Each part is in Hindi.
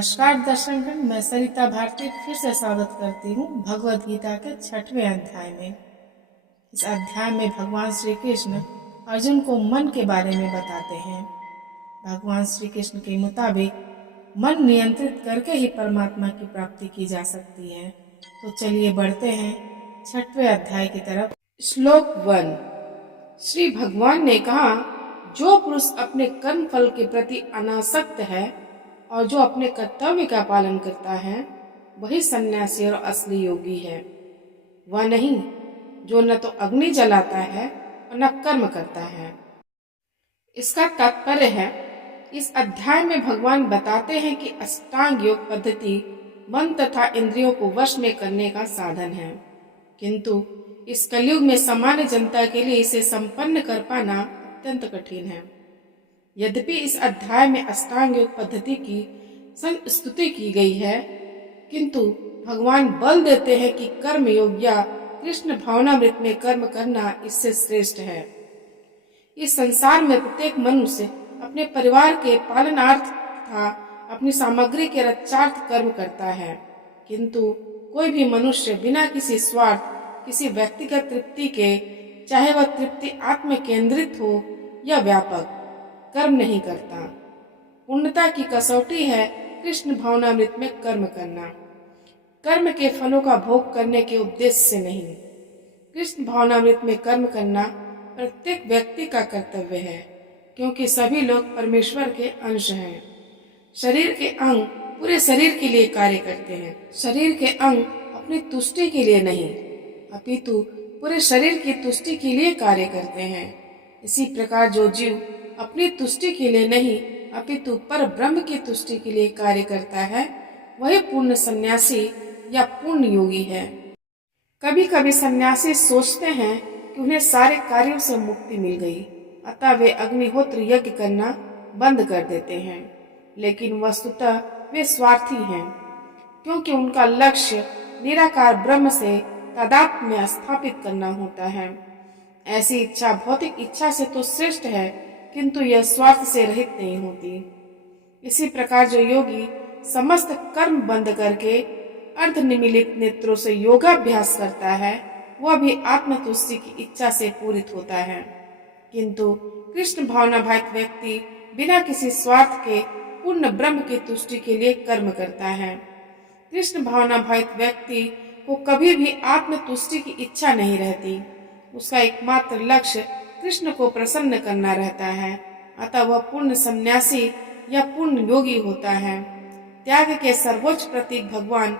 नमस्कार दर्शकगण, मैं सरिता भारती फिर से स्वागत करती हूँ भगवद गीता के 6वें अध्याय में। इस अध्याय में भगवान श्री कृष्ण अर्जुन को मन के बारे में बताते हैं। भगवान श्री कृष्ण के मुताबिक मन नियंत्रित करके ही परमात्मा की प्राप्ति की जा सकती है। तो चलिए बढ़ते हैं 6वें अध्याय की तरफ। श्लोक 1। श्री भगवान ने कहा, जो पुरुष अपने कर्म फल के प्रति अनासक्त है और जो अपने कर्तव्य का पालन करता है वही सन्यासी और असली योगी है। वह नहीं जो न तो अग्नि जलाता है और न कर्म करता है। इसका तात्पर्य है, इस अध्याय में भगवान बताते हैं कि अष्टांग योग पद्धति मन तथा इंद्रियों को वश में करने का साधन है, किंतु इस कलयुग में सामान्य जनता के लिए इसे संपन्न कर पाना अत्यंत कठिन है। यद्यपि इस अध्याय में अष्टांग योग पद्धति की स्तुति की गई है, किंतु भगवान बल देते हैं कि कर्म योग या कृष्ण भावनामृत में कर्म करना इससे श्रेष्ठ है। इस संसार में प्रत्येक मनुष्य अपने परिवार के पालनार्थ तथा अपनी सामग्री के रक्षार्थ कर्म करता है, किंतु कोई भी मनुष्य बिना किसी स्वार्थ, किसी व्यक्तिगत तृप्ति के, चाहे वह तृप्ति आत्म केंद्रित हो या व्यापक, कर्म नहीं करता। पूर्णता की कसौटी है कृष्ण भावनामृत में कर्म करना, कर्म के फलों का भोग करने के उद्देश्य से नहीं। कृष्ण भावनामृत में कर्म करना प्रत्येक व्यक्ति का कर्तव्य है, क्योंकि सभी लोग परमेश्वर के अंश हैं। शरीर के अंग पूरे शरीर के लिए कार्य करते हैं। शरीर के अंग अपनी तुष्टि के लिए नहीं, अपितु पूरे शरीर की तुष्टि के लिए कार्य करते हैं। इसी प्रकार जो जीव अपनी तुष्टि के लिए नहीं अपितु पर ब्रह्म की तुष्टि के लिए कार्य करता है वही पूर्ण सन्यासी या पूर्ण योगी है। कभी कभी सन्यासी सोचते हैं कि उन्हें सारे कार्यों से मुक्ति मिल गई, अतः वे अग्निहोत्र यज्ञ करना बंद कर देते हैं, लेकिन वस्तुतः वे स्वार्थी हैं, क्योंकि उनका लक्ष्य निराकार ब्रह्म से तादात्म्य स्थापित करना होता है। ऐसी इच्छा भौतिक इच्छा से तो श्रेष्ठ है, किंतु यह स्वार्थ से रहित नहीं होती। इसी प्रकार जो योगी समस्त कर्म बंद करके अर्धनिमीलित नेत्रों से योगाभ्यास करता है वह भी आत्मतुष्टि की इच्छा से पूरित होता है, किंतु कृष्ण भावनाभावित व्यक्ति बिना किसी स्वार्थ के पूर्ण ब्रह्म की तुष्टि के लिए कर्म करता है। कृष्ण भावनाभावित व्यक्ति को कभी भी आत्मतुष्टि की इच्छा नहीं रहती। उसका एकमात्र लक्ष्य कृष्ण को प्रसन्न करना रहता है, अतः वह पूर्ण सन्यासी या पूर्ण योगी होता है। त्याग के सर्वोच्च प्रतीक भगवान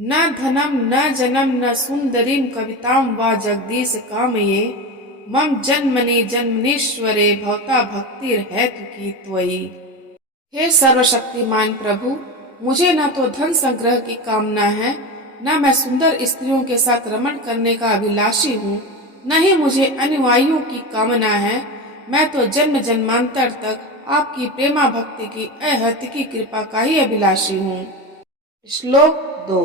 न धनम न जनम न सुंदरीम कविताम वा जगदीश कामये मम जन्मनि जन्मनीश्वरे भवता भक्तिर हेतु की त्वयि। हे सर्वशक्तिमान प्रभु, मुझे न तो धन संग्रह की कामना है, न मैं सुंदर स्त्रियों के साथ रमण करने का अभिलाषी हूँ, न ही मुझे अनुयायियों की कामना है। मैं तो जन्म जन्मांतर तक आपकी प्रेमा भक्ति की अहैतुकी कृपा का ही अभिलाषी हूँ। श्लोक 2।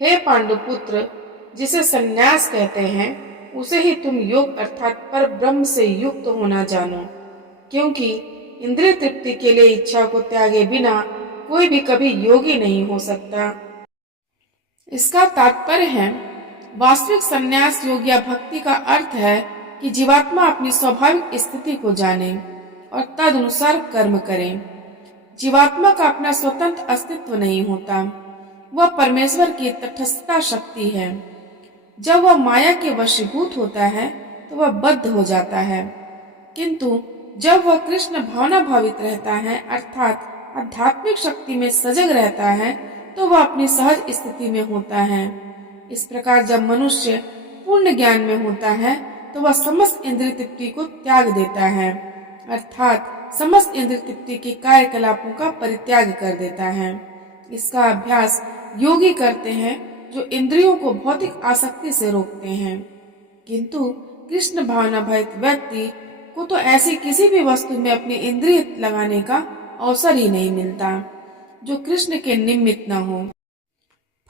हे पांडुपुत्र, जिसे संन्यास कहते हैं उसे ही तुम योग अर्थात पर ब्रह्म से युक्त होना जानो, क्योंकि इंद्रिय तृप्ति के लिए इच्छा को त्यागे बिना कोई भी कभी योगी नहीं हो सकता। इसका तात्पर्य है, वास्तविक संन्यास योग या भक्ति का अर्थ है कि जीवात्मा अपनी स्वाभाविक स्थिति को जाने और तदनुसार कर्म करे। जीवात्मा का अपना स्वतंत्र अस्तित्व नहीं होता, वह परमेश्वर की तटस्थता शक्ति है। जब वह माया के वशीभूत होता है तो वह बद्ध हो जाता है, किंतु जब वह कृष्ण भावना भावित रहता है अर्थात आध्यात्मिक शक्ति में सजग रहता है तो वह अपनी सहज स्थिति में होता है। इस प्रकार जब मनुष्य पूर्ण ज्ञान में होता है तो वह समस्त इंद्रिय तृप्ति को त्याग देता है, अर्थात समस्त इंद्रिय तृप्ति के कार्यकलापों का परित्याग कर देता है। इसका अभ्यास योगी करते हैं जो इंद्रियों को भौतिक आसक्ति से रोकते हैं, किंतु कृष्ण भावना भावित व्यक्ति को तो ऐसी किसी भी वस्तु में अपनी इंद्रिय लगाने का अवसर ही नहीं मिलता जो कृष्ण के निमित्त न हो।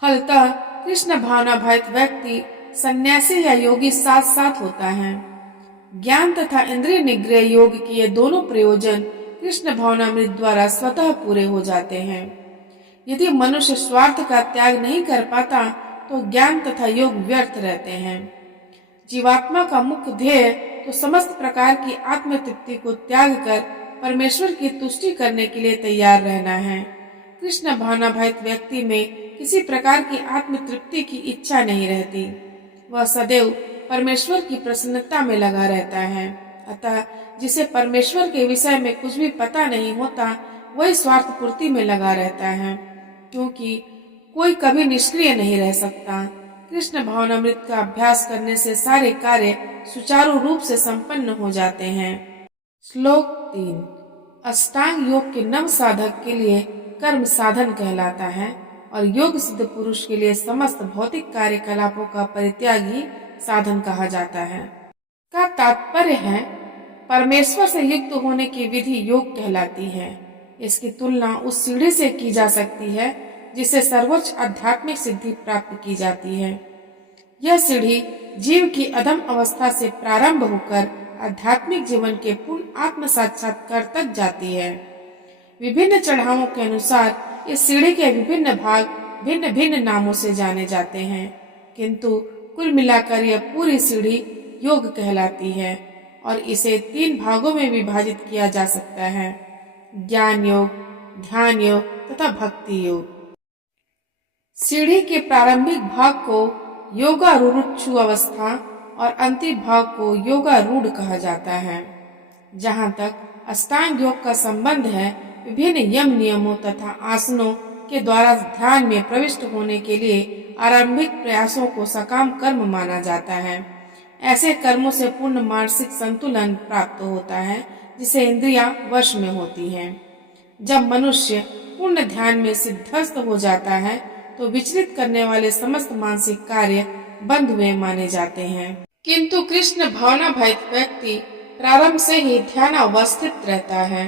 फलतः कृष्ण भावना भावित व्यक्ति सन्यासी या योगी साथ साथ होता है। ज्ञान तथा इंद्रिय निग्रह योग के ये दोनों प्रयोजन कृष्ण भावनामृत द्वारा स्वतः पूरे हो जाते हैं। यदि मनुष्य स्वार्थ का त्याग नहीं कर पाता तो ज्ञान तथा योग व्यर्थ रहते हैं। जीवात्मा का मुख्य ध्येय तो समस्त प्रकार की आत्म तृप्ति को त्याग कर परमेश्वर की तुष्टि करने के लिए तैयार रहना है। कृष्ण भावनाभरित व्यक्ति में किसी प्रकार की आत्म तृप्ति की इच्छा नहीं रहती। वह सदैव परमेश्वर की प्रसन्नता में लगा रहता है। अतः जिसे परमेश्वर के विषय में कुछ भी पता नहीं होता वही स्वार्थ पूर्ति में लगा रहता है, क्योंकि कोई कभी निष्क्रिय नहीं रह सकता। कृष्ण भावनामृत का अभ्यास करने से सारे कार्य सुचारू रूप से संपन्न हो जाते हैं। श्लोक 3। अष्टांग योग के नव साधक के लिए कर्म साधन कहलाता है और योग सिद्ध पुरुष के लिए समस्त भौतिक कार्यकलापों का परित्यागी साधन कहा जाता है। का तात्पर्य है परमेश्वर से युक्त होने की विधि योग कहलाती है। इसकी तुलना उस सीढ़ी से की जा सकती है जिसे सर्वोच्च आध्यात्मिक सिद्धि प्राप्त की जाती है। यह सीढ़ी जीव की अधम अवस्था से प्रारंभ होकर आध्यात्मिक जीवन के पूर्ण आत्म साक्षात्कार तक जाती है। विभिन्न चढ़ावों के अनुसार इस सीढ़ी के विभिन्न भाग भिन्न भिन्न नामों से जाने जाते हैं, किंतु कुल मिलाकर यह पूरी सीढ़ी योग कहलाती है और इसे 3 भागों में विभाजित किया जा सकता है: ज्ञान योग, ध्यान योग तथा भक्ति योग। सीढ़ी के प्रारंभिक भाग को योगारूढ़ अवस्था और अंतिम भाग को योगारूढ़ कहा जाता है। जहाँ तक अष्टांग योग का संबंध है, विभिन्न यम नियमों तथा आसनों के द्वारा ध्यान में प्रविष्ट होने के लिए आरंभिक प्रयासों को सकाम कर्म माना जाता है। ऐसे कर्मों से पूर्ण मानसिक संतुलन प्राप्त होता है, जिसे इंद्रियां वश में होती हैं। जब मनुष्य पूर्ण ध्यान में सिद्धस्त हो जाता है तो विचलित करने वाले समस्त मानसिक कार्य बंद हुए माने जाते हैं। किंतु कृष्ण भावना भरित व्यक्ति प्रारंभ से ही ध्यान अवस्थित रहता है,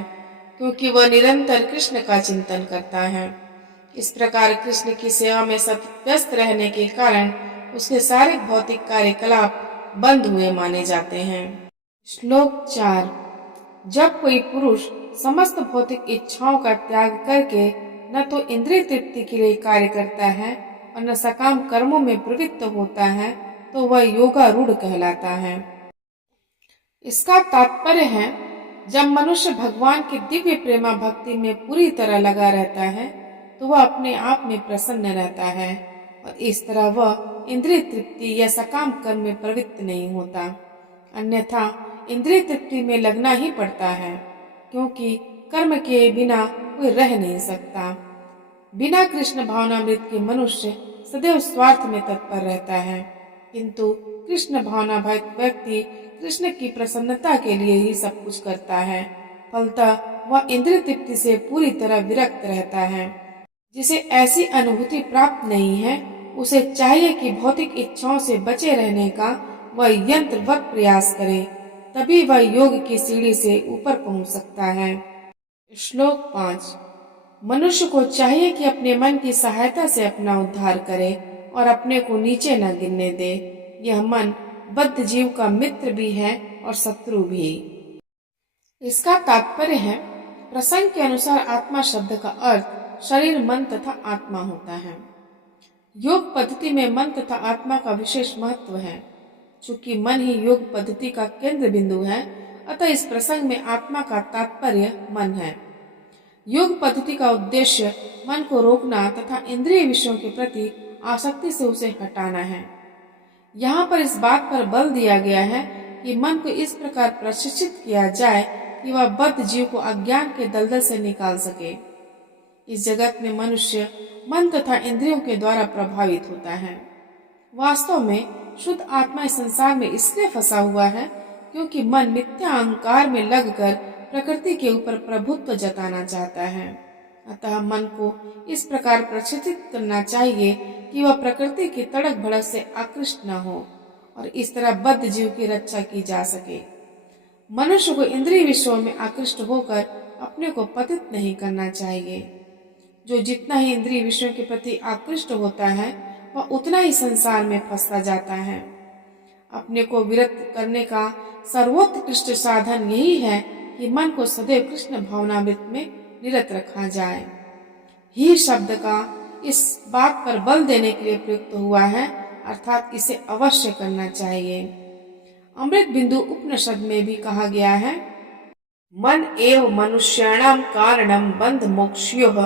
क्योंकि वह निरंतर कृष्ण का चिंतन करता है। इस प्रकार कृष्ण की सेवा में सतत व्यस्त रहने के कारण उसके सारे भौतिक कार्यकलाप बंद हुए माने जाते हैं। श्लोक 4। जब कोई पुरुष समस्त भौतिक इच्छाओं का त्याग करके न तो इंद्रिय तृप्ति के लिए कार्य करता है और न सकाम कर्मों में प्रवृत्त होता है तो वह योगारूढ़ कहलाता है। इसका तात्पर्य है जब मनुष्य भगवान की दिव्य प्रेमा भक्ति में पूरी तरह लगा रहता है तो वह अपने आप में प्रसन्न रहता है और इस तरह वह इंद्रिय तृप्ति या सकाम कर्म में प्रवृत्त नहीं होता। अन्यथा इंद्रिय तृप्ति में लगना ही पड़ता है, क्योंकि कर्म के बिना कोई रह नहीं सकता। बिना कृष्ण भावनामृत के मनुष्य सदैव स्वार्थ में तत्पर रहता है, किंतु कृष्ण भावना भरित व्यक्ति कृष्ण की प्रसन्नता के लिए ही सब कुछ करता है। फलतः वह इंद्रिय तृप्ति से पूरी तरह विरक्त रहता है। जिसे ऐसी अनुभूति प्राप्त नहीं है उसे चाहिए कि भौतिक इच्छाओं से बचे रहने का वह यंत्रवत प्रयास करे, तभी वह योग की सीढ़ी से ऊपर पहुंच सकता है। श्लोक 5। मनुष्य को चाहिए कि अपने मन की सहायता से अपना उद्धार करे और अपने को नीचे न गिरने दे। यह मन बद्ध जीव का मित्र भी है और शत्रु भी। इसका तात्पर्य है प्रसंग के अनुसार आत्मा शब्द का अर्थ शरीर, मन तथा आत्मा होता है। योग पद्धति में मन तथा आत्मा का विशेष महत्व है। चूंकि मन ही योग पद्धति का केंद्र बिंदु है, अतः इस प्रसंग में आत्मा का तात्पर्य मन है। योग पद्धति का उद्देश्य मन को रोकना तथा इंद्रिय विषयों के प्रति आसक्ति से उसे हटाना है। यहाँ पर इस बात पर बल दिया गया है कि मन को इस प्रकार प्रशिक्षित किया जाए कि वह बद्ध जीव को अज्ञान के दलदल से निकाल सके। इस जगत में मनुष्य मन तथा इंद्रियों के द्वारा प्रभावित होता है। वास्तव में शुद्ध आत्मा इस संसार में इसलिए फंसा हुआ है क्योंकि मन मिथ्या अहंकार में लगकर प्रकृति के ऊपर प्रभुत्व जताना चाहता है। अतः मन को इस प्रकार प्रशिक्षित करना चाहिए कि वह प्रकृति की तड़क भड़क से आकृष्ट न हो और इस तरह बद्ध जीव की रक्षा की जा सके। मनुष्य को इंद्रिय विषयों में आकृष्ट होकर अपने को पतित नहीं करना चाहिए। जो जितना ही इंद्रिय विषयों के प्रति आकृष्ट होता है वह उतना ही संसार में फंसता जाता है। अपने को विरक्त करने का सर्वोत्कृष्ट साधन यही है कि मन को सदैव कृष्ण भावनामृत में निरत रखा जाए। ही शब्द का इस बात पर बल देने के लिए प्रयुक्त हुआ है, अर्थात इसे अवश्य करना चाहिए। अमृत बिंदु उपनिषद में भी कहा गया है, मन एव मनुष्याणाम कारणम बंध मोक्ष्योः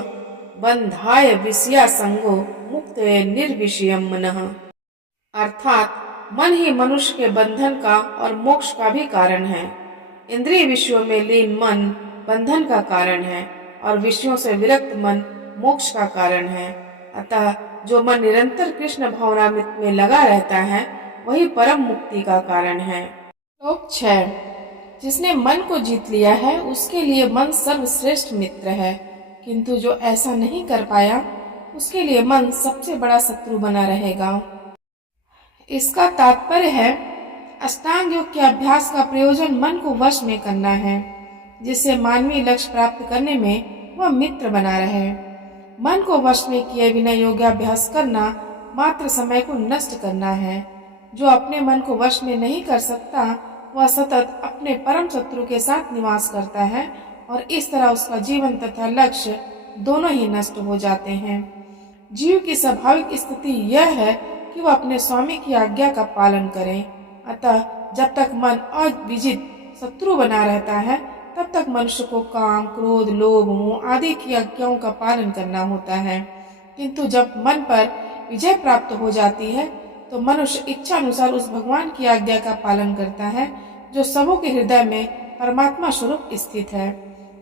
बंधाय विषयासंगो मुक्त निर्विषयम मनः। अर्थात मन ही मनुष्य के बंधन का और मोक्ष का भी कारण है। इंद्रिय विषयों में लीन मन बंधन का कारण है और विषयों से विरक्त मन मोक्ष का कारण है। अतः जो मन निरंतर कृष्ण भावनामृत में लगा रहता है वही परम मुक्ति का कारण है। श्लोक 6। जिसने मन को जीत लिया है उसके लिए मन सर्वश्रेष्ठ मित्र है, किंतु जो ऐसा नहीं कर पाया उसके लिए मन सबसे बड़ा शत्रु बना रहेगा। इसका तात्पर्य है, अष्टांग योग के अभ्यास का प्रयोजन मन को वश में करना है, जिससे मानवीय लक्ष्य प्राप्त करने में वह मित्र बना रहे। मन को वश में किए बिना योगाभ्यास करना मात्र समय को नष्ट करना है। जो अपने मन को वश में नहीं कर सकता वह सतत अपने परम शत्रु के साथ निवास करता है और इस तरह उसका जीवन तथा लक्ष्य दोनों ही नष्ट हो जाते हैं। जीव की स्वाभाविक स्थिति यह है कि वह अपने स्वामी की आज्ञा का पालन करे। अतः जब तक मन अविजित शत्रु बना रहता है तब तक मनुष्य को काम, क्रोध, लोभ, मोह आदि की आज्ञाओं का पालन करना होता है। किंतु जब मन पर विजय प्राप्त हो जाती है तो मनुष्य इच्छा अनुसार उस भगवान की आज्ञा का पालन करता है जो सबों के हृदय में परमात्मा स्वरूप स्थित है।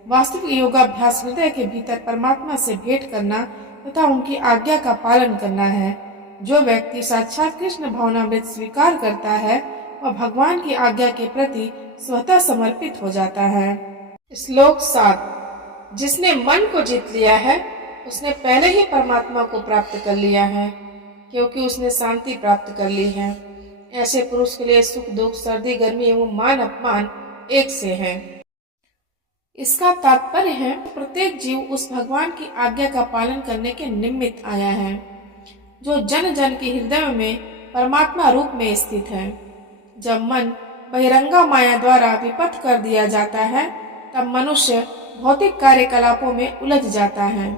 वास्तविक योगाभ्यास हृदय के भीतर परमात्मा से भेंट करना तथा उनकी आज्ञा का पालन करना है। जो व्यक्ति साक्षात कृष्ण भावनामृत स्वीकार करता है वह भगवान की आज्ञा के प्रति स्वतः समर्पित हो जाता है। श्लोक 7। जिसने मन को जीत लिया है उसने पहले ही परमात्मा को प्राप्त कर लिया है, क्योंकि उसने शांति प्राप्त कर ली है। ऐसे पुरुष के लिए सुख दुख, सर्दी गर्मी एवं मान अपमान एक से है। इसका तात्पर्य है, प्रत्येक जीव उस भगवान की आज्ञा का पालन करने के निमित्त आया है जो जन जन के हृदय में परमात्मा रूप में स्थित है। जब मन बहिरंगा माया द्वारा विपथ कर दिया जाता है तब मनुष्य भौतिक कार्यकलापों में उलझ जाता है।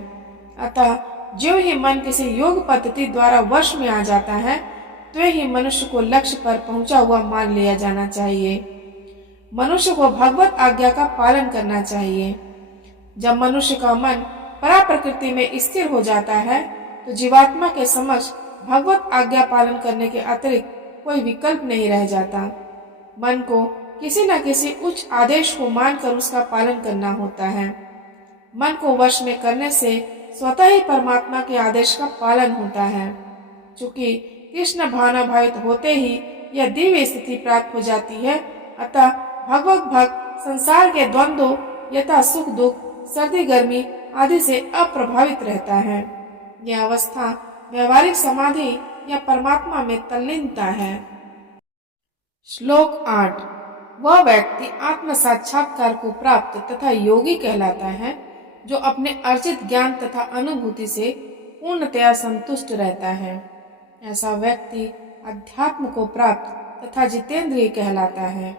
अतः जो ही मन किसी योग पद्धति द्वारा वश में आ जाता है तो ही मनुष्य को लक्ष्य पर पहुंचा हुआ मान लिया जाना चाहिए। मनुष्य को भगवत आज्ञा का पालन करना चाहिए। जब मनुष्य का मन परा प्रकृति में स्थिर हो जाता है तो जीवात्मा के समक्ष भगवत आज्ञा पालन करने के अतिरिक्त कोई विकल्प नहीं रह जाता। मन को किसी न किसी उच्च आदेश को मानकर उसका पालन करना होता है। मन को वश में करने से स्वतः ही परमात्मा के आदेश का पालन होता है। चूंकि कृष्ण भावनाभावित होते ही यह दिव्य स्थिति प्राप्त हो जाती है, अतः भगवत भक्त संसार के द्वंद्वों यथा सुख दुख, सर्दी गर्मी आदि से अप्रभावित रहता है। यह अवस्था व्यवहारिक समाधि या परमात्मा में तल्लीनता है। श्लोक 8। वह व्यक्ति आत्म साक्षात्कार को प्राप्त तथा योगी कहलाता है जो अपने अर्जित ज्ञान तथा अनुभूति से पूर्णतया संतुष्ट रहता है। ऐसा व्यक्ति अध्यात्म को प्राप्त तथा जितेंद्रिय कहलाता है।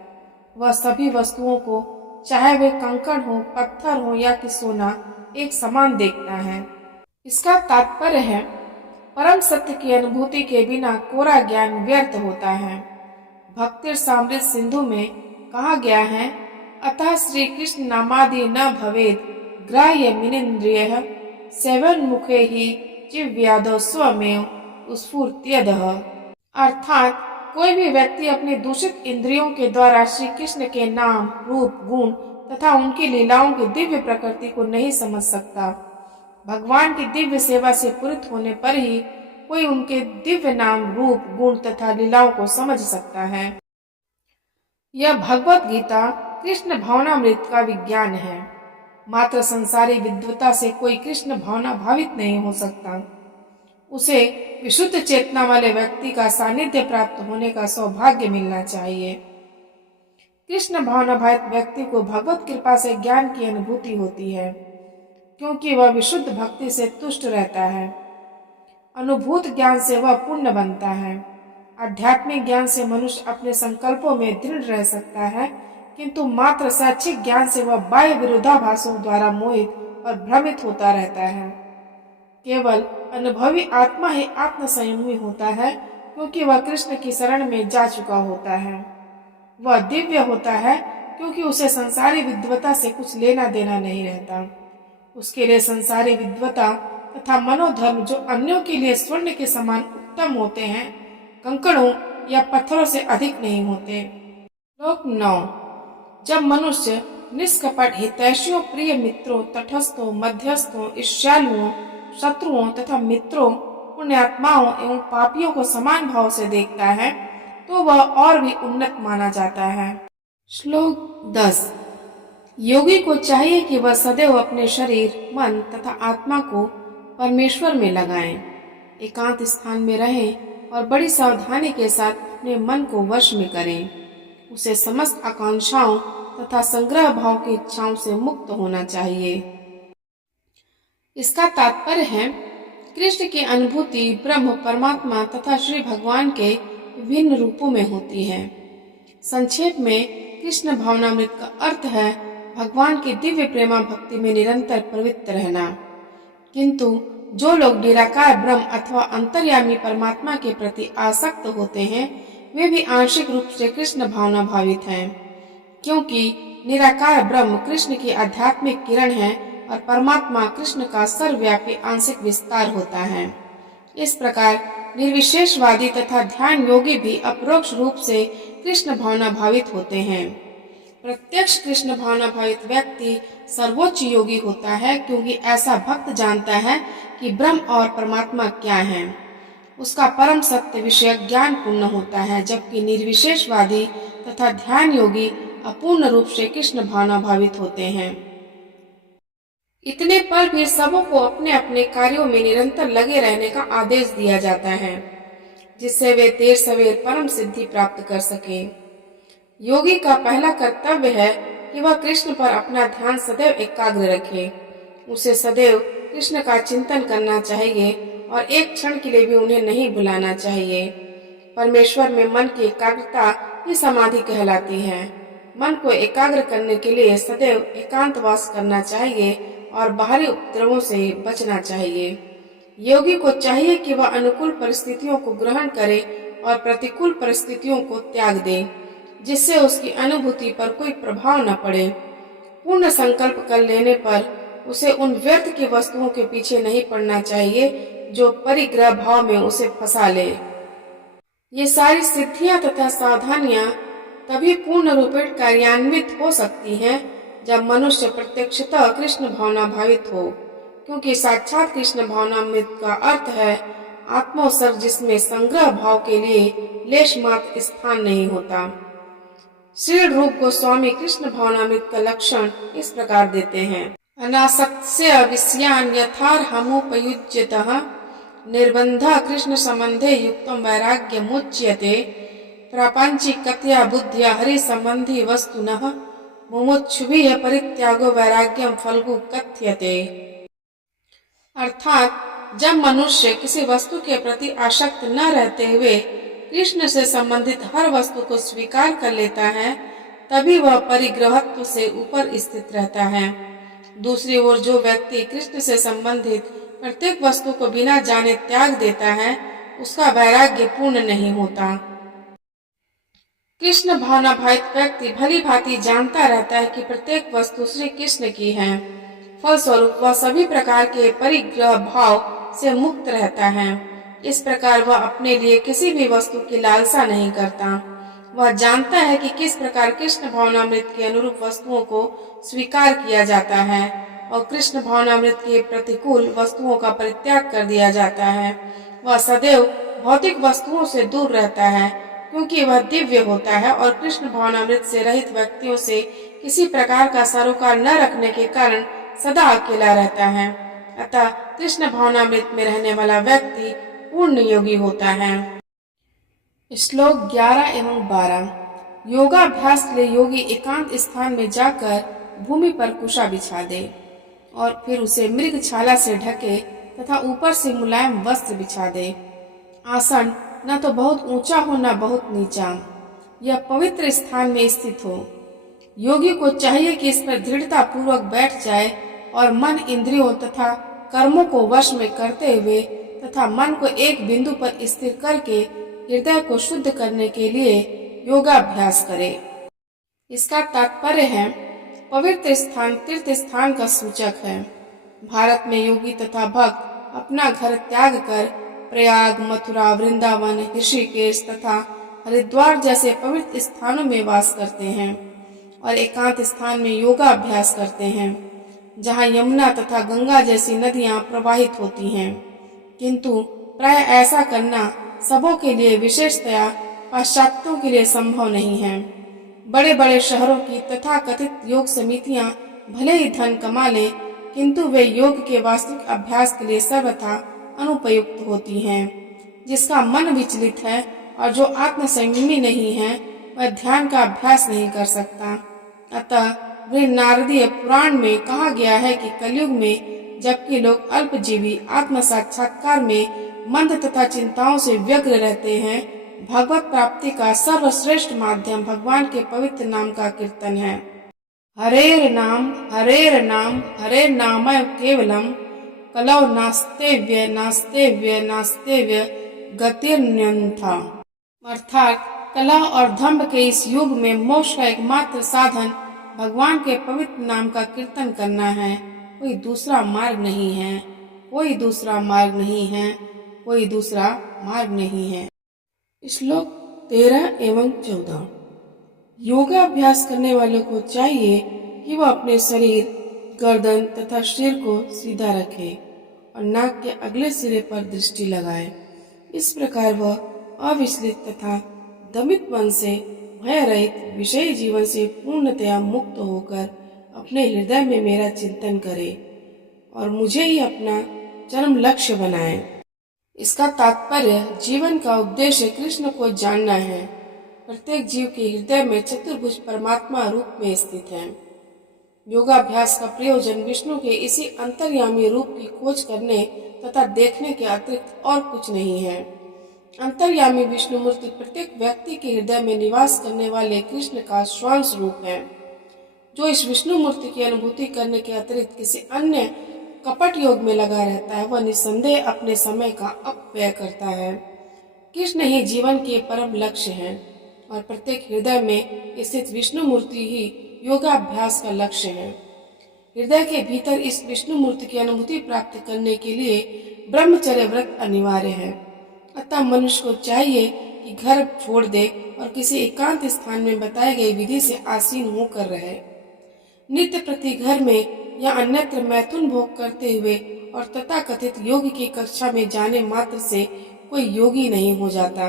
वह सभी वस्तुओं को, चाहे वे कंकड़ हो, पत्थर हो या कि सोना, एक समान देखता है। इसका तात्पर्य है, परम सत्य की अनुभूति के बिना कोरा ज्ञान व्यर्थ होता है। भक्तिरसामृत सिंधु में कहा गया है, अतः श्री कृष्ण नामादि न भवेद ग्राह्य मिनेन्द्रियः सेवन मुखे ही जिव्यादो स्वमेव स्फूर्त्यदः। अर्थात कोई भी व्यक्ति अपने दूषित इंद्रियों के द्वारा श्री कृष्ण के नाम, रूप, गुण तथा उनकी लीलाओं की दिव्य प्रकृति को नहीं समझ सकता। भगवान की दिव्य सेवा से पूरित होने पर ही कोई उनके दिव्य नाम, रूप, गुण तथा लीलाओं को समझ सकता है। यह भगवत गीता कृष्ण भावनामृत का विज्ञान है। मात्र संसारी विद्वता से कोई कृष्ण भावना भावित नहीं हो सकता। उसे विशुद्ध चेतना वाले व्यक्ति का सानिध्य प्राप्त होने का सौभाग्य मिलना चाहिए। कृष्ण भावना भावित व्यक्ति को भगवत कृपा से ज्ञान की अनुभूति होती है, क्योंकि वह विशुद्ध भक्ति से तुष्ट रहता है। अनुभूत ज्ञान से वह पुण्य बनता है। आध्यात्मिक ज्ञान से मनुष्य अपने संकल्पों में दृढ़ रह सकता है, किंतु मात्र शैक्षिक ज्ञान से वह बाह्य विरोधाभासों द्वारा मोहित और भ्रमित होता रहता है। केवल अनुभवी आत्मा ही आत्म संयमी होता है, क्योंकि वह कृष्ण की शरण में जा चुका होता है। वह दिव्य होता है क्योंकि उसे संसारी विद्वता से कुछ लेना देना नहीं रहता। उसके लिए संसारी विद्वता तथा मनोधर्म जो अन्यों के लिए स्वर्ण के समान उत्तम होते हैं, कंकड़ों या पत्थरों से अधिक नहीं होते। श्लोक 9। जब मनुष्य निष्कपट हितैषियों, प्रिय मित्रों, तटस्थों, मध्यस्थों, ईर्ष्यालुओं, शत्रुओं तथा मित्रों, पुण्यात्माओं एवं पापियों को समान भाव से देखता है, तो वह और भी उन्नत माना जाता है। श्लोक 10। योगी को चाहिए कि वह सदैव अपने शरीर, मन तथा आत्मा को परमेश्वर में लगाएं, एकांत स्थान में रहें और बड़ी सावधानी के साथ अपने मन को वश में करें। उसे समस्त आकांक्षाओं तथा संग्रह भाव की इच्छाओं से मुक्त होना चाहिए। इसका तात्पर्य है कृष्ण की अनुभूति ब्रह्म, परमात्मा तथा श्री भगवान के विभिन्न रूपों में होती है। संक्षेप में कृष्ण भावनामृत का अर्थ है भगवान की दिव्य प्रेमा भक्ति में निरंतर प्रवृत्त रहना। किंतु जो लोग निराकार ब्रह्म अथवा अंतर्यामी परमात्मा के प्रति आसक्त होते हैं, वे भी आंशिक रूप से कृष्ण भावना भावित हैं, क्योंकि निराकार ब्रह्म कृष्ण की आध्यात्मिक किरण है और परमात्मा कृष्ण का सर्वव्यापी आंशिक विस्तार होता है। इस प्रकार निर्विशेषवादी तथा ध्यान योगी भी अपरोक्ष रूप से कृष्ण भावना भावित होते हैं। प्रत्यक्ष कृष्ण भावना भावित व्यक्ति सर्वोच्च योगी होता है, क्योंकि ऐसा भक्त जानता है कि ब्रह्म और परमात्मा क्या है। उसका परम सत्य विषय ज्ञान पूर्ण होता है, जबकि निर्विशेषवादी तथा ध्यान योगी अपूर्ण रूप से कृष्ण भावना भावित होते हैं। इतने पर भी सबों को अपने अपने कार्यों में निरंतर लगे रहने का आदेश दिया जाता है, जिससे वे देर सवेर परम सिद्धि प्राप्त कर सकें। योगी का पहला कर्तव्य है कि वह कृष्ण पर अपना ध्यान सदैव एकाग्र रखे। उसे सदैव कृष्ण का चिंतन करना चाहिए और एक क्षण के लिए भी उन्हें नहीं भुलाना चाहिए। परमेश्वर में मन की एकाग्रता ही समाधि कहलाती है। मन को एकाग्र करने के लिए सदैव एकांतवास करना चाहिए और बाहरी उपद्रवों से बचना चाहिए। योगी को चाहिए कि वह अनुकूल परिस्थितियों को ग्रहण करे और प्रतिकूल परिस्थितियों को त्याग दे, जिससे उसकी अनुभूति पर कोई प्रभाव न पड़े। पूर्ण संकल्प कर लेने पर उसे उन व्यर्थ की वस्तुओं के पीछे नहीं पड़ना चाहिए जो परिग्रह भाव में उसे फंसा ले। ये सारी सिद्धियां तथा सावधानियां तभी पूर्ण रूपेण कार्यान्वित हो सकती हैं जब मनुष्य प्रत्यक्षतः कृष्ण भावना भावित हो, क्योंकि साक्षात कृष्ण भावनामृत का अर्थ है आत्मोत्सर्ग, जिसमें संग्रह भाव के लिए लेश मात्र स्थान नहीं होता। श्री रूप गोस्वामी कृष्ण भावनामृत का लक्षण इस प्रकार देते हैं। अनासक्त्य विषयान् यथार्हमुपयुज्यतः निर्बन्धः कृष्ण संबंधे युक्तं वैराग्यमुच्यते। प्रापंचिकतया बुद्ध्या हरि संबंधी वस्तुनः मुमुक्षुभिः परित्यागो वैराग्यम फल्गु कथ्यते। अर्थात जब मनुष्य किसी वस्तु के प्रति आसक्त न रहते हुए कृष्ण से संबंधित हर वस्तु को स्वीकार कर लेता है, तभी वह परिग्रहत्व से ऊपर स्थित रहता है। दूसरी ओर जो व्यक्ति कृष्ण से संबंधित प्रत्येक वस्तु को बिना जाने त्याग देता है, उसका वैराग्य पूर्ण नहीं होता। कृष्ण भावना भावित व्यक्ति भली भांति जानता रहता है कि प्रत्येक वस्तु श्री कृष्ण की है। फलस्वरूप वह सभी प्रकार के परिग्रह भाव से मुक्त रहता है। इस प्रकार वह अपने लिए किसी भी वस्तु की लालसा नहीं करता। वह जानता है कि किस प्रकार कृष्ण भावनामृत के अनुरूप वस्तुओं को स्वीकार किया जाता है और कृष्ण भावनामृत के प्रतिकूल वस्तुओं का परित्याग कर दिया जाता है। वह सदैव भौतिक वस्तुओं से दूर रहता है, क्योंकि वह दिव्य होता है और कृष्ण भावनामृत से रहित व्यक्तियों से किसी प्रकार का सरोकार न रखने के कारण सदा अकेला रहता है। अतः कृष्ण भावनामृत में रहने वाला व्यक्ति पूर्ण योगी होता है। श्लोक 11 एवं 12। योगाभ्यास के लिए योगी एकांत स्थान में जाकर भूमि पर कुशा बिछा दे और फिर उसे मृग छाला से ढके तथा ऊपर से मुलायम वस्त्र बिछा दे। आसन न तो बहुत ऊंचा हो न बहुत नीचा, यह पवित्र स्थान में स्थित हो। योगी को चाहिए कि इस पर दृढ़ता पूर्वक बैठ जाए और मन, इंद्रियों तथा कर्मों को वश में करते हुए तथा मन को एक बिंदु पर स्थिर करके हृदय को शुद्ध करने के लिए योगाभ्यास करे। इसका तात्पर्य है पवित्र स्थान तीर्थ स्थान का सूचक है। भारत में योगी तथा भक्त अपना घर त्याग कर प्रयाग, मथुरा, वृंदावन, ऋषिकेश तथा हरिद्वार जैसे पवित्र स्थानों में वास करते हैं और एकांत स्थान में योगा अभ्यास करते हैं, जहाँ यमुना तथा गंगा जैसी नदियाँ प्रवाहित होती हैं। किंतु प्राय ऐसा करना सबों के लिए, विशेषतया पाश्चात्यों के लिए संभव नहीं है। बड़े बड़े शहरों की तथा कथित योग समितियां भले ही धन कमा ले, किंतु वे योग के वास्तविक अभ्यास के लिए सर्वथा अनुपयुक्त होती हैं। जिसका मन विचलित है और जो आत्म संयमी नहीं है, वह ध्यान का अभ्यास नहीं कर सकता। अतः वे नारदीय पुराण में कहा गया है कि कलयुग में जबकि लोग अल्पजीवी आत्म साक्षात्कार में मंद तथा चिंताओं से व्यग्र रहते हैं, भगवत प्राप्ति का सर्वश्रेष्ठ माध्यम भगवान के पवित्र नाम का कीर्तन है। हरेर नाम हरे नामय केवलम कलौ नास्तेव्य नास्तेव्य नास्तेव्य गतिर्न्यन्था। अर्थात कला और धम्म के इस युग में मोक्ष का एकमात्र साधन भगवान के पवित्र नाम का कीर्तन करना है। कोई दूसरा मार्ग नहीं है, कोई दूसरा मार्ग नहीं है, कोई दूसरा मार्ग नहीं है। श्लोक 13 एवं 14। योगाभ्यास करने वालों को चाहिए कि वह अपने शरीर, गर्दन तथा सिर को सीधा रखे और नाक के अगले सिरे पर दृष्टि लगाए। इस प्रकार वह अविचलित तथा दमित मन से, भय रहित विषयी जीवन से पूर्णतया मुक्त होकर अपने हृदय में मेरा चिंतन करे और मुझे ही अपना चरम लक्ष्य बनाए। इसका तात्पर्य जीवन का उद्देश्य कृष्ण को जानना है। प्रत्येक जीव के हृदय में चतुर्भुज परमात्मा रूप में स्थित है। योगाभ्यास का प्रयोजन विष्णु के इसी अंतर्यामी रूप की खोज करने तथा देखने के अतिरिक्त और कुछ नहीं है। अंतर्यामी विष्णु मूर्ति प्रत्येक व्यक्ति के हृदय में निवास करने वाले कृष्ण का स्वांश रूप है। जो इस विष्णु मूर्ति की अनुभूति करने के अतिरिक्त किसी अन्य कपट योग में लगा रहता है, वह निसंदेह अपने समय का अपव्यय करता है। कृष्ण ही जीवन के परम लक्ष्य हैं और प्रत्येक हृदय में स्थित विष्णु मूर्ति ही योगाभ्यास का लक्ष्य है। हृदय के भीतर इस विष्णु मूर्ति की अनुभूति प्राप्त करने के लिए ब्रह्मचर्य व्रत अनिवार्य है। अतः मनुष्य को चाहिए कि घर छोड़ दे और किसी एकांत स्थान में बताई गई विधि से आसीन होकर रहे। नित्य प्रति घर में या अन्यत्र मैथुन भोग करते हुए और तथाकथित योग की कक्षा में जाने मात्र से कोई योगी नहीं हो जाता।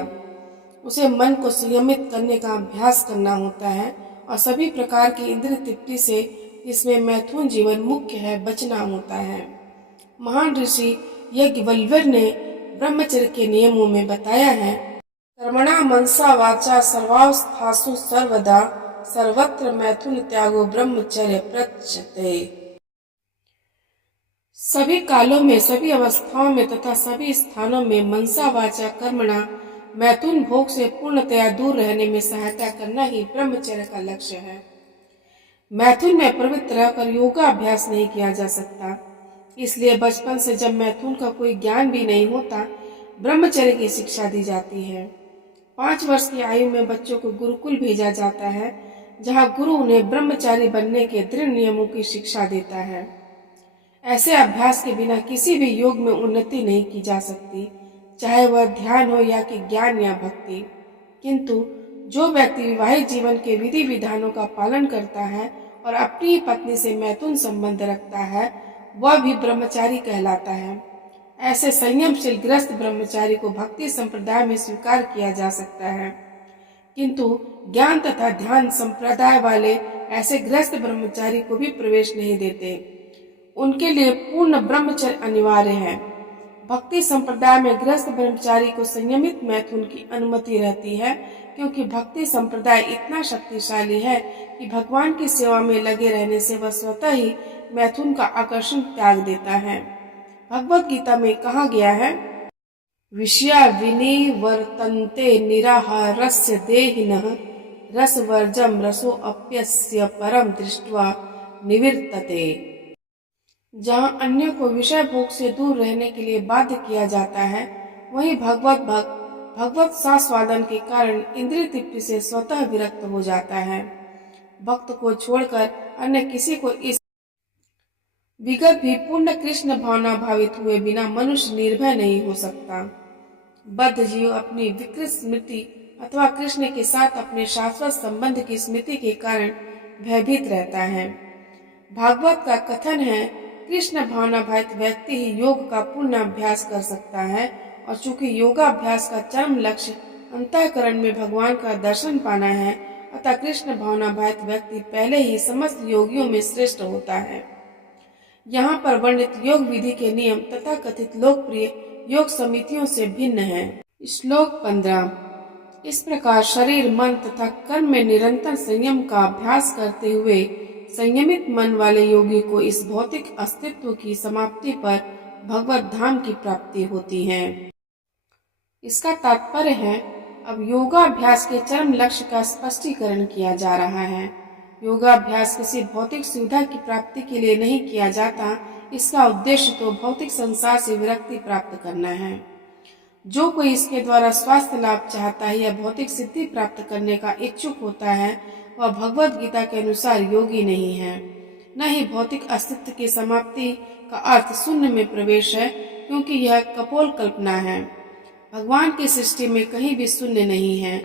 उसे मन को संयमित करने का अभ्यास करना होता है और सभी प्रकार की इंद्रिय तृप्ति से, जिसमें मैथुन जीवन मुख्य है, बचना होता है। महान ऋषि याज्ञवल्क्य ने ब्रह्मचर्य के नियमों में बताया है, कर्मणा मनसा वाचा सर्वावस्थासु सर्वदा सर्वत्र मैथुन त्यागो ब्रह्मचर्य प्रचते। सभी कालों में, सभी अवस्थाओं में तथा सभी स्थानों में मनसा वाचा कर्मणा मैथुन भोग से पूर्णतया दूर रहने में सहायता करना ही ब्रह्मचर्य का लक्ष्य है। मैथुन में प्रवृत्त रहकर योगा अभ्यास नहीं किया जा सकता। इसलिए बचपन से जब मैथुन का कोई ज्ञान भी नहीं होता, ब्रह्मचर्य की शिक्षा दी जाती है। 5 वर्ष की आयु में बच्चों को गुरुकुल भेजा जाता है, जहाँ गुरु उन्हें ब्रह्मचारी बनने के दृढ़ नियमों की शिक्षा देता है। ऐसे अभ्यास के बिना किसी भी योग में उन्नति नहीं की जा सकती, चाहे वह ध्यान हो या कि ज्ञान या भक्ति। किंतु जो व्यक्ति विवाहित जीवन के विधि विधानों का पालन करता है और अपनी पत्नी से मैथुन संबंध रखता है, वह भी ब्रह्मचारी कहलाता है। ऐसे संयमशील गृहस्थ ब्रह्मचारी को भक्ति संप्रदाय में स्वीकार किया जा सकता है, किंतु ज्ञान तथा ध्यान संप्रदाय वाले ऐसे गृहस्थ ब्रह्मचारी को भी प्रवेश नहीं देते। उनके लिए पूर्ण ब्रह्मचर्य अनिवार्य है। भक्ति संप्रदाय में गृहस्थ ब्रह्मचारी को संयमित मैथुन की अनुमति रहती है, क्योंकि भक्ति संप्रदाय इतना शक्तिशाली है कि भगवान की सेवा में लगे रहने से वह स्वतः ही मैथुन का आकर्षण त्याग देता है। भगवत गीता में कहा गया है, विषया विनिवर्तन्ते निराहारस्य देहिनः रसवर्जम रसोऽप्यस्य परम दृष्ट्वा निवर्तते। जहाँ अन्यों को विषय भोग से दूर रहने के लिए बाध्य किया जाता है, वहीं भगवत सास्वादन के कारण इंद्रिय तृप्ति से स्वतः विरक्त हो जाता है। भक्त को छोड़कर अन्य किसी को इस विगत भी पूर्ण कृष्ण भावना भावित हुए बिना मनुष्य निर्भय नहीं हो सकता। बद्ध जीव अपनी विकृत स्मृति अथवा कृष्ण के साथ अपने शाश्वत संबंध की स्मृति के कारण भयभीत रहता है। भागवत का कथन है, कृष्ण भावना भावित व्यक्ति ही योग का पूर्ण अभ्यास कर सकता है, और चूंकि योगाभ्यास का चरम लक्ष्य अंतःकरण में भगवान का दर्शन पाना है, अतः कृष्ण भावना भावित व्यक्ति पहले ही समस्त योगियों में श्रेष्ठ होता है। यहाँ पर वर्णित योग विधि के नियम तथा कथित लोकप्रिय योग समितियों से भिन्न है। श्लोक 15। इस प्रकार शरीर, मन तथा कर्म में निरंतर संयम का अभ्यास करते हुए संयमित मन वाले योगी को इस भौतिक अस्तित्व की समाप्ति पर भगवत धाम की प्राप्ति होती है। इसका तात्पर्य है, अब योगाभ्यास के चरम लक्ष्य का स्पष्टीकरण किया जा रहा है। योगाभ्यास किसी भौतिक सुविधा की प्राप्ति के लिए नहीं किया जाता। इसका उद्देश्य तो भौतिक संसार से विरक्ति प्राप्त करना है। जो कोई इसके द्वारा स्वास्थ्य लाभ चाहता है या भौतिक सिद्धि प्राप्त करने का इच्छुक होता है, वह भगवत गीता के अनुसार योगी नहीं है। न ही भौतिक अस्तित्व की समाप्ति का अर्थ शून्य में प्रवेश है, क्योंकि यह कपोल कल्पना है। भगवान की सृष्टि में कहीं भी शून्य नहीं है।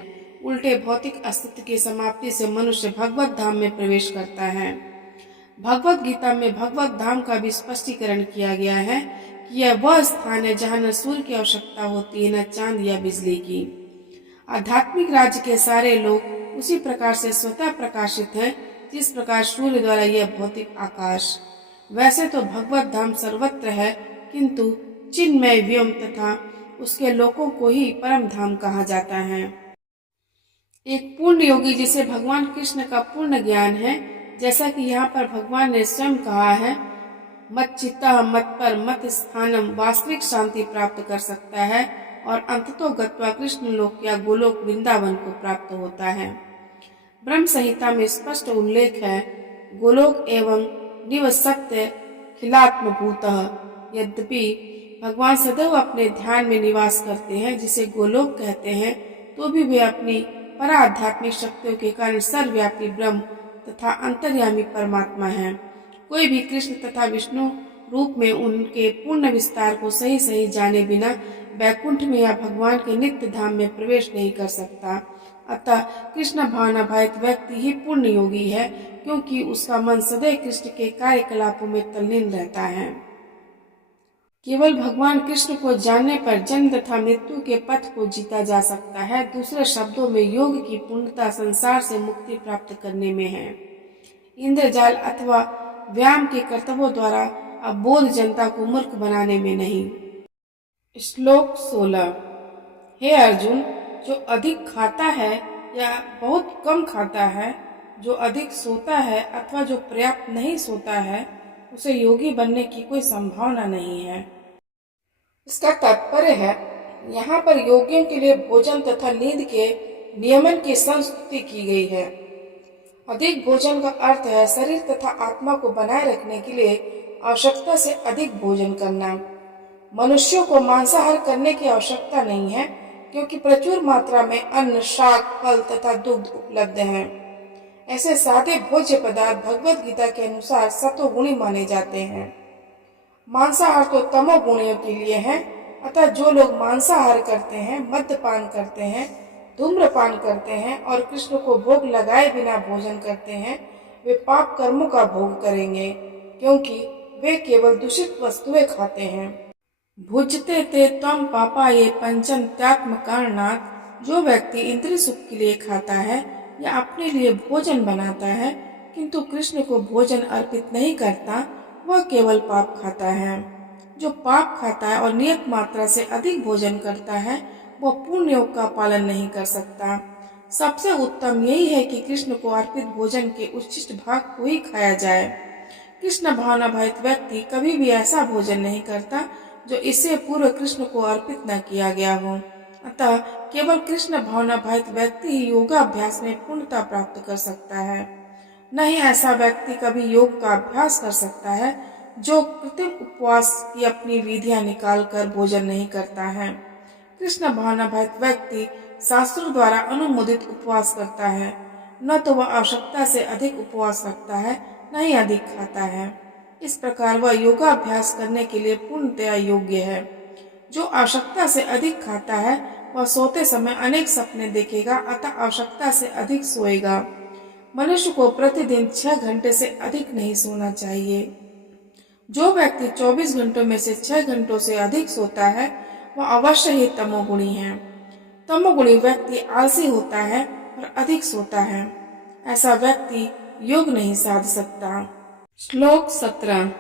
उल्टे भौतिक अस्तित्व की समाप्ति से मनुष्य भगवत धाम में प्रवेश करता है। भगवत गीता में भगवत धाम का भी स्पष्टीकरण किया गया है कि यह वह स्थान है जहाँ न सूर्य की आवश्यकता होती है, न चांद या बिजली की। आध्यात्मिक राज्य के सारे लोग उसी प्रकार से स्वतः प्रकाशित हैं, जिस प्रकार सूर्य द्वारा यह भौतिक आकाश। वैसे तो भगवत धाम सर्वत्र है, किंतु चिन्मय व्योम तथा उसके लोगों को ही परम धाम कहा जाता है। एक पूर्ण योगी जिसे भगवान कृष्ण का पूर्ण ज्ञान है, जैसा कि यहाँ पर भगवान ने स्वयं कहा है, मत चित्ता मत पर मत स्थानम, वास्तविक शांति प्राप्त कर सकता है और अंततो गत्वा कृष्ण लोक या गोलोक वृंदावन को प्राप्त होता है। ब्रह्म संहिता में स्पष्ट उल्लेख है, गोलोक एवं निवसत्य खिलात्म भूतः। यद्यपि भगवान सदैव अपने ध्यान में निवास करते हैं, जिसे गोलोक कहते हैं, तो भी वे अपनी पराध्यात्मिक शक्तियों के कारण सर्वव्यापी ब्रह्म तथा अंतर्यामी परमात्मा है। कोई भी कृष्ण तथा विष्णु रूप में उनके पूर्ण विस्तार को सही सही जाने बिना वैकुंठ में या भगवान के नित्य धाम में प्रवेश नहीं कर सकता। अतः कृष्ण भावना भावित व्यक्ति ही पूर्ण योगी है, क्योंकि उसका मन सदैव कृष्ण के कार्यकलापों में तल्लीन रहता है। केवल भगवान कृष्ण को जानने पर जन्म तथा मृत्यु के पथ को जीता जा सकता है। दूसरे शब्दों में योग की पूर्णता संसार से मुक्ति प्राप्त करने में है, इंद्रजाल अथवा व्यायाम के कर्तव्यों द्वारा अबोध जनता को मूर्ख बनाने में नहीं। श्लोक 16। हे अर्जुन, जो अधिक खाता है या बहुत कम खाता है, जो अधिक सोता है अथवा जो पर्याप्त नहीं सोता है, उसे योगी बनने की कोई संभावना नहीं है। इसका तात्पर्य है, यहाँ पर योगियों के लिए भोजन तथा नींद के नियमन की संस्तुति की गई है। अधिक भोजन का अर्थ है शरीर तथा आत्मा को बनाए रखने के लिए आवश्यकता से अधिक भोजन करना। मनुष्यों को मांसाहार करने की आवश्यकता नहीं है, क्योंकि प्रचुर मात्रा में अन्न, शाक, फल तथा दुग्ध उपलब्ध हैं। ऐसे सादे भोज्य पदार्थ भगवत गीता के अनुसार सत्वगुणी माने जाते हैं। मांसाहार तो तमोगुणियों के लिए है। अतः जो लोग मांसाहार करते हैं, मद्यपान करते हैं, धूम्रपान करते हैं और कृष्ण को भोग लगाए बिना भोजन करते हैं, वे पाप कर्मों का भोग करेंगे, क्योंकि वे केवल दूषित वस्तुएं खाते हैं। भुजते ते त्वं पापा ये पंचम त्यात्म कारणात्। जो व्यक्ति इंद्रिय सुख के लिए खाता है या अपने लिए भोजन बनाता है, किंतु कृष्ण को भोजन अर्पित नहीं करता, वह केवल पाप खाता है। जो पाप खाता है और नियत मात्रा से अधिक भोजन करता है, वह पूर्ण योग का पालन नहीं कर सकता। सबसे उत्तम यही है कि कृष्ण को अर्पित भोजन के उच्छिष्ट भाग को ही खाया जाए। कृष्ण भावना भावित व्यक्ति कभी भी ऐसा भोजन नहीं करता जो इससे पूर्व कृष्ण को अर्पित न किया गया हो। अतः केवल कृष्ण भावना भावित व्यक्ति ही योगाभ्यास में पूर्णता प्राप्त कर सकता है। न ही ऐसा व्यक्ति कभी योग का अभ्यास कर सकता है जो कृत्रिम उपवास की अपनी विधियां निकालकर भोजन नहीं करता है। कृष्ण भावना भावित व्यक्ति शास्त्रों द्वारा अनुमोदित उपवास करता है। न तो वह आवश्यकता से अधिक उपवास रखता है, न ही अधिक खाता है। इस प्रकार वह योगाभ्यास करने के लिए पूर्णतया योग्य है। जो आवश्यकता से अधिक खाता है वह सोते समय अनेक सपने देखेगा, अतः आवश्यकता से अधिक सोएगा। मनुष्य को प्रतिदिन 6 घंटे से अधिक नहीं सोना चाहिए। जो व्यक्ति 24 घंटों में से 6 घंटों से अधिक सोता है वह अवश्य ही तमोगुणी है। तमोगुणी व्यक्ति आलसी होता है और अधिक सोता है। ऐसा व्यक्ति योग नहीं साध सकता। श्लोक 17।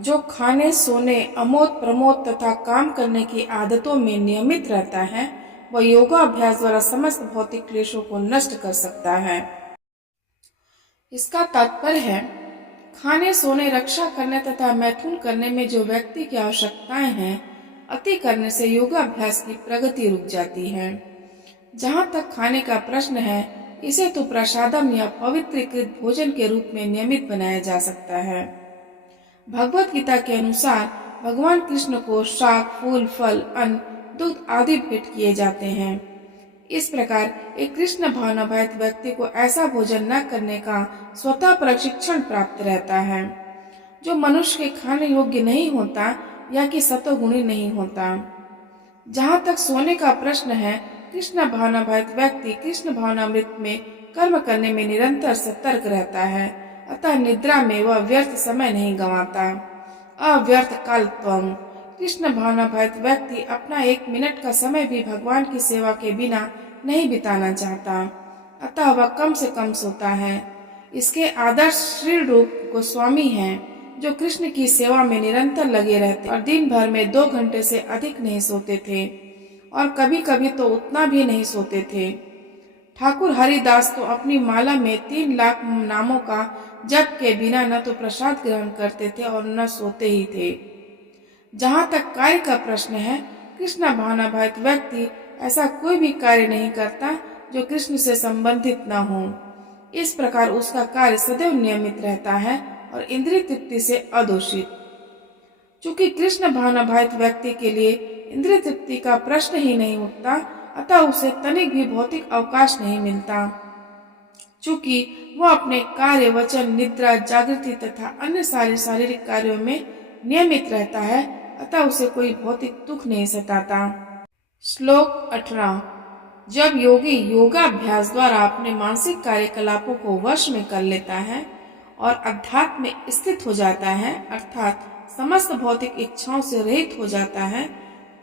जो खाने, सोने, अमोद प्रमोद तथा काम करने की आदतों में नियमित रहता है वह योगाभ्यास द्वारा समस्त भौतिक क्लेशों को नष्ट कर सकता है। इसका तात्पर्य है खाने, सोने, रक्षा करने तथा मैथुन करने में जो व्यक्ति की आवश्यकताएं हैं, अति करने से योगाभ्यास की प्रगति रुक जाती है। जहाँ तक खाने का प्रश्न है, इसे तो प्रसादम या पवित्रीकृत भोजन के रूप में नियमित बनाया जा सकता है। भगवत गीता के अनुसार भगवान कृष्ण को शाक, फूल, फल, अन्न, दूध आदि भेंट किए जाते हैं। इस प्रकार एक कृष्ण भावना भावित व्यक्ति को ऐसा भोजन न करने का स्वतः प्रशिक्षण प्राप्त रहता है जो मनुष्य के खाने योग्य नहीं होता या कि सतोगुणी नहीं होता। जहाँ तक सोने का प्रश्न है, कृष्ण भावना भावित व्यक्ति कृष्ण भावनामृत में कर्म करने में निरंतर सतर्क रहता है, अतः निद्रा में वह व्यर्थ समय नहीं गंवाता। अव्यर्थ कालत्वम। कृष्ण भावना भावित व्यक्ति अपना 1 मिनट का समय भी भगवान की सेवा के बिना नहीं बिताना चाहता, अतः वह कम से कम सोता है। इसके आदर्श श्री रूप गोस्वामी हैं, जो कृष्ण की सेवा में निरंतर लगे रहते और दिन भर में 2 घंटे से अधिक नहीं सोते थे और कभी कभी तो उतना भी नहीं सोते थे। ठाकुर हरिदास तो अपनी माला में 3 लाख नामों का जप के बिना न तो प्रसाद ग्रहण करते थे और न सोते ही थे। जहाँ तक कार्य का प्रश्न है, कृष्ण भावना भावित व्यक्ति ऐसा कोई भी कार्य नहीं करता जो कृष्ण से संबंधित न हो। इस प्रकार उसका कार्य सदैव नियमित रहता है और इंद्रिय तृप्ति से अदोषित। चूंकि कृष्ण भावना भावित व्यक्ति के लिए इंद्रिय तृप्ति का प्रश्न ही नहीं उठता, अतः उसे तनिक भी भौतिक अवकाश नहीं मिलता। चूंकि वह अपने कार्य, वचन, निद्रा, जागृति तथा अन्य सारे शारीरिक कार्यों में नियमित रहता है, अतः उसे कोई भौतिक दुख नहीं सताता। श्लोक 18। जब योगी योगाभ्यास द्वारा अपने मानसिक कार्यकलापों को वश में कर लेता है और अध्यात्म में स्थित हो जाता है, अर्थात समस्त भौतिक इच्छाओं से रहित हो जाता है,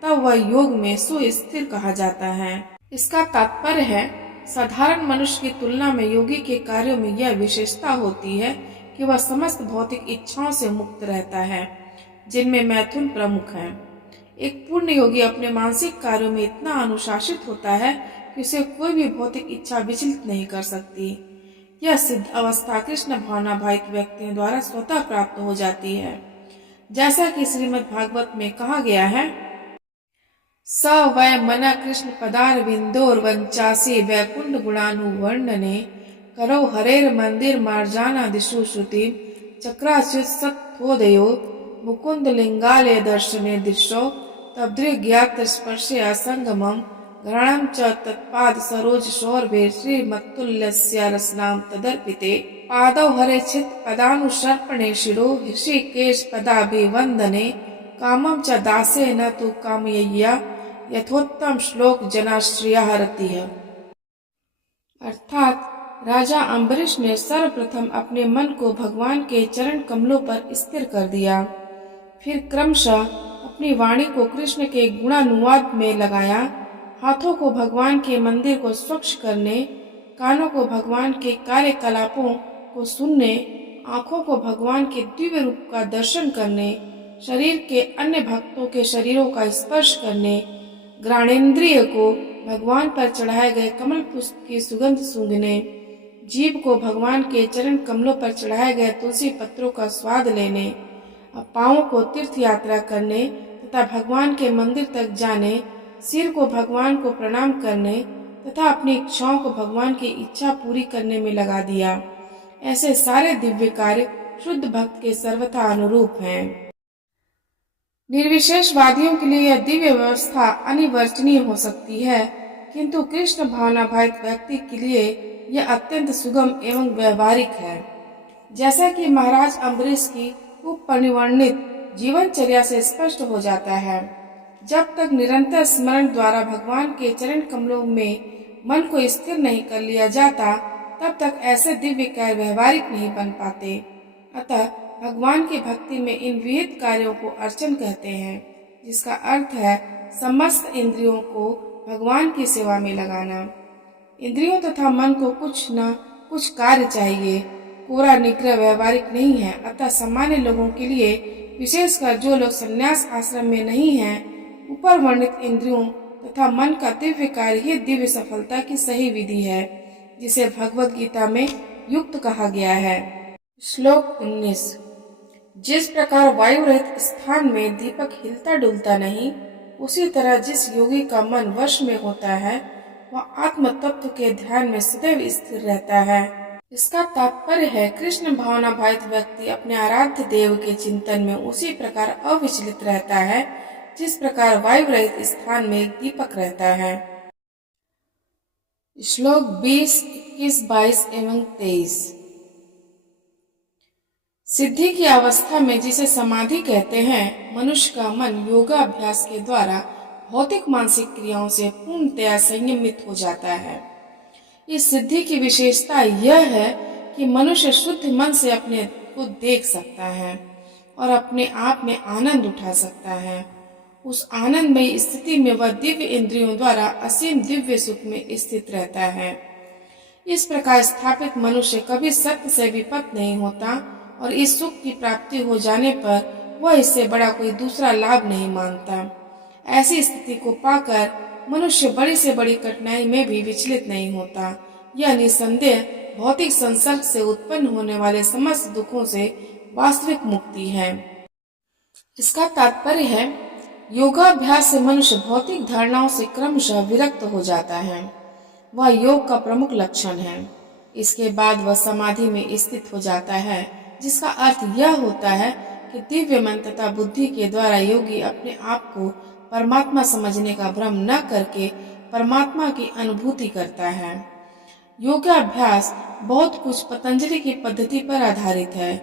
तब वह योग में सुस्थिर कहा जाता है। इसका तात्पर्य है साधारण मनुष्य की तुलना में योगी के कार्यों में यह विशेषता होती है कि वह समस्त भौतिक इच्छाओं से मुक्त रहता है, जिनमें मैथुन प्रमुख है। एक पूर्ण योगी अपने मानसिक कार्यों में इतना अनुशासित होता है कि उसे कोई भी भौतिक इच्छा विचलित नहीं कर सकती। यह सिद्ध अवस्था कृष्ण भावना भावित व्यक्तियों द्वारा स्वतः प्राप्त हो जाती है, जैसा कि श्रीमद् भागवत में कहा गया है, स वै मन कृष्ण पदार विंदोर वंचासी वैकुंठ गुणानुवर्णने करो हरेर मंदिर मार्जाना दिशु श्रुति चक्राच्युत सत्थोदयो मुकुंद लिंगालय दर्शने दृश्यो तब्दृज्ञात स्पर्शे असंगमम घृणं च तत्पाद सरोज शौर्भे श्रीमत्तुल्यस्य रसनाम तदर्पिते पादौ हरे चित पदानुसर्पणे शिरो ऋषिकेश पदाभिवंदने कामं च दासे न तु कामय्या यथोत्तम श्लोक जनाश्रिया हरति है। अर्थात राजा अम्बरीश ने सर्वप्रथम अपने मन को भगवान के चरण कमलों पर स्थिर कर दिया, फिर क्रमशः अपनी वाणी को कृष्ण के गुणानुवाद में लगाया, हाथों को भगवान के मंदिर को स्वच्छ करने, कानों को भगवान के कार्यकलापों को सुनने, आंखों को भगवान के दिव्य रूप का दर्शन करने, शरीर के अन्य भक्तों के शरीरों का स्पर्श करने, घ्राणेन्द्रिय को भगवान पर चढ़ाए गए कमल पुष्प की सुगंध सूंघने, जीभ को भगवान के चरण कमलों पर चढ़ाए गए तुलसी पत्रों का स्वाद लेने, पांवों को तीर्थ यात्रा करने तथा भगवान के मंदिर तक जाने, सिर को भगवान को प्रणाम करने तथा अपनी इच्छाओं को भगवान की इच्छा पूरी करने में लगा दिया। ऐसे सारे दिव्य कार्य शुद्ध भक्त के सर्वथा अनुरूप हैं। निर्विशेषवादियों के लिए यह दिव्य व्यवस्था अनिवर्चनीय हो सकती है, किंतु कृष्ण भावनाभावित व्यक्ति के लिए यह अत्यंत सुगम एवं व्यवहारिक है। जैसा कि महाराज अम्बरीश की उपरिवर्णित जीवनचर्या से स्पष्ट हो जाता है, जब तक निरंतर स्मरण द्वारा भगवान के चरण कमलों में मन को स्थिर नहीं कर लिया जाता, तब तक ऐसे दिव्य कार्य व्यवहारिक नहीं बन पाते। अतः भगवान की भक्ति में इन विहित कार्यों को अर्चन कहते हैं, जिसका अर्थ है समस्त इंद्रियों को भगवान की सेवा में लगाना। इंद्रियों तथा मन को कुछ न कुछ कार्य चाहिए, कोरा निग्रह व्यवहारिक नहीं है। अतः सामान्य लोगों के लिए, विशेषकर जो लोग संन्यास आश्रम में नहीं हैं, ऊपर वर्णित इंद्रियों तथा मन का दिव्य कार्य ही दिव्य सफलता की सही विधि है, जिसे भगवद गीता में युक्त कहा गया है। श्लोक 19। जिस प्रकार वायु रहित स्थान में दीपक हिलता डुलता नहीं, उसी तरह जिस योगी का मन वश में होता है, वह आत्म तत्व के ध्यान में सदैव स्थिर रहता है। इसका तात्पर्य है कृष्ण भावना भावित व्यक्ति अपने आराध्य देव के चिंतन में उसी प्रकार अविचलित रहता है, जिस प्रकार वायु रहित स्थान में एक दीपक रहता है। श्लोक 20, 21, 22 एवं 23। सिद्धि की अवस्था में, जिसे समाधि कहते हैं, मनुष्य का मन योगाभ्यास के द्वारा भौतिक मानसिक क्रियाओं से पूर्णतया संयमित हो जाता है। इस सिद्धि की विशेषता यह है कि मनुष्य शुद्ध मन से अपने को देख सकता है और अपने आप में आनंद उठा सकता है। उस आनंदमयी स्थिति में वह दिव्य इंद्रियों द्वारा असीम दिव्य सुख में स्थित रहता है। इस प्रकार स्थापित मनुष्य कभी सत्य से विपत नहीं होता और इस सुख की प्राप्ति हो जाने पर वह इससे बड़ा कोई दूसरा लाभ नहीं मानता। ऐसी स्थिति को पाकर मनुष्य बड़ी से बड़ी कठिनाई में भी विचलित नहीं होता। यह निसंदेह भौतिक संसर्ग से उत्पन्न होने वाले समस्त दुखों से वास्तविक मुक्ति है। इसका तात्पर्य है योगाभ्यास से मनुष्य भौतिक धारणाओं से क्रमशः विरक्त हो जाता है। वह योग का प्रमुख लक्षण है। इसके बाद वह समाधि में स्थित हो जाता है, जिसका अर्थ यह होता है कि दिव्य मन तथा बुद्धि के द्वारा योगी अपने आप को परमात्मा समझने का भ्रम न करके परमात्मा की अनुभूति करता है। योगाभ्यास बहुत कुछ पतंजलि की पद्धति पर आधारित है।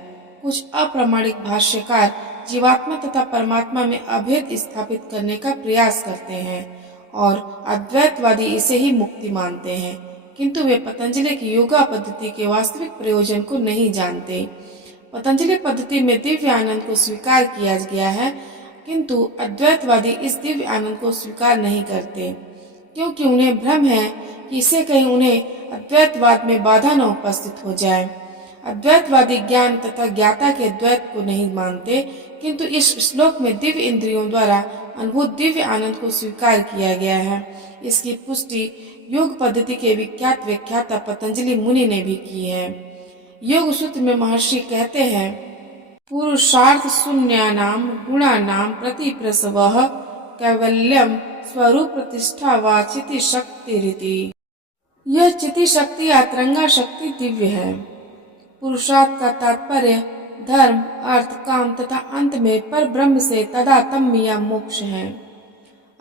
कुछ अप्रामाणिक भाष्यकार जीवात्मा तथा परमात्मा में अभेद स्थापित करने का प्रयास करते हैं और अद्वैतवादी इसे ही मुक्ति मानते हैं, किंतु वे पतंजलि की योगा पद्धति के वास्तविक प्रयोजन को नहीं जानते। पतंजलि पद्धति में दिव्य आनंद को स्वीकार किया गया है, किंतु अद्वैतवादी इस दिव्य आनंद को स्वीकार नहीं करते, क्योंकि उन्हें भ्रम है कि इससे कहीं उन्हें अद्वैतवाद में बाधा न उपस्थित हो जाए। अद्वैतवादी ज्ञान तथा ज्ञाता के द्वैत को नहीं मानते, किंतु इस श्लोक में दिव्य इंद्रियों द्वारा अनुभूत दिव्य आनंद को स्वीकार किया गया है। इसकी पुष्टि योग पद्धति के विख्यात व्याख्याता पतंजलि मुनि ने भी की है। योग सूत्र में महर्षि कहते हैं, पुरुषार्थ शून्यानाम गुणानाम प्रतिप्रसवः कैवल्यम स्वरूप प्रतिष्ठा व चिति शक्ति रीति। यह चिति शक्ति या तरंगा शक्ति दिव्य है। पुरुषार्थ का तात्पर्य धर्म, अर्थ, काम तथा अंत में पर ब्रह्म से तदात्म्य या मोक्ष है।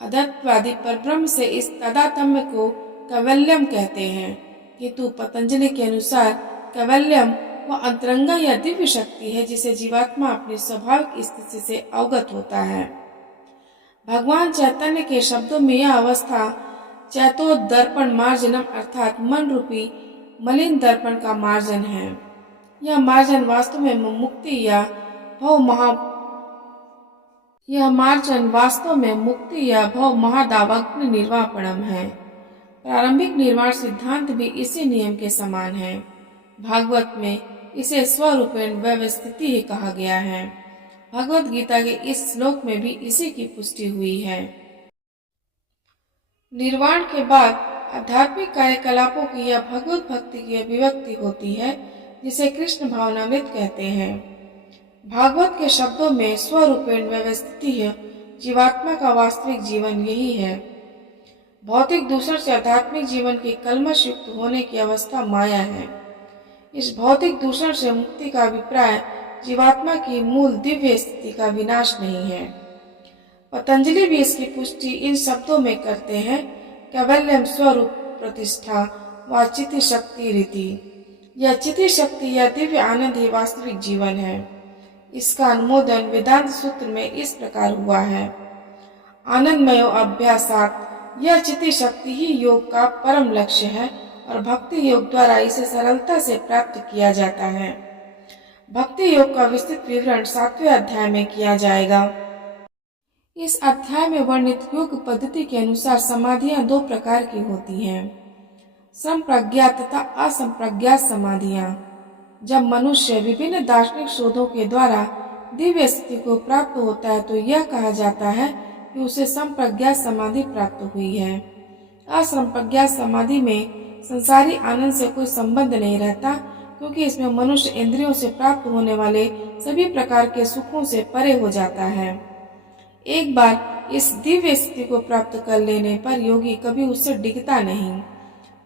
अद्वैतवादी पर ब्रह्म से इस तदात्म्य को कैवल्यम कहते हैं, किंतु पतंजलि के अनुसार कैवल्यम वह अंतरंगा या दिव्य शक्ति है जिसे जीवात्मा अपनी स्वाभाविक स्थिति से अवगत होता है। भगवान चैतन्य के शब्दों में यह अवस्था चैतोदर्पण मार्जनम अर्थात मन रूपी मलिन दर्पण का मार्जन है। यह मार्जन वास्तव में मुक्ति या भव महादावग्नि निर्वापणम है। प्रारंभिक निर्वाण सिद्धांत भी इसी नियम के समान है। भागवत में इसे स्वरूपेण व्यवस्थिति ही कहा गया है। भगवत गीता के इस श्लोक में भी इसी की पुष्टि हुई है। निर्वाण के बाद आध्यात्मिक कार्यकलापों की या भगवत भक्ति की अभिव्यक्ति होती है, जिसे कृष्ण भावनामृत कहते हैं। भागवत के शब्दों में स्वरूपेण व्यवस्थिति जीवात्मा का वास्तविक जीवन यही है। भौतिक दूषण से आध्यात्मिक जीवन की कलमश युक्त होने की अवस्था माया है। इस भौतिक दूषण से मुक्ति का अभिप्राय जीवात्मा की मूल दिव्य स्थिति का विनाश नहीं है। पतंजलि भी इसकी पुष्टि इन शब्दों में करते हैं, कैवल्यम स्वरूप प्रतिष्ठा व चिति शक्ति रीति। यह चिति शक्ति या दिव्य आनंद ही वास्तविक जीवन है। इसका अनुमोदन वेदांत सूत्र में इस प्रकार हुआ है, आनंदमय अभ्यासात, यह चिति शक्ति ही योग का परम लक्ष्य है और भक्ति योग द्वारा इसे सरलता से प्राप्त किया जाता है। भक्ति योग का विस्तृत विवरण 7वें अध्याय में किया जाएगा। इस अध्याय में वर्णित योग पद्धति के अनुसार समाधियां 2 प्रकार की होती हैं, संप्रज्ञात तथा असंप्रज्ञात समाधियां। जब मनुष्य विभिन्न दार्शनिक शोधों के द्वारा दिव्य स्थिति को प्राप्त होता है तो यह कहा जाता है कि उसे संप्रज्ञात समाधि प्राप्त हुई है। असंप्रज्ञात समाधि में संसारी आनंद से कोई संबंध नहीं रहता, क्योंकि इसमें मनुष्य इंद्रियों से प्राप्त होने वाले सभी प्रकार के सुखों से परे हो जाता है। एक बार इस दिव्य स्थिति को प्राप्त कर लेने पर योगी कभी उससे डिगता नहीं।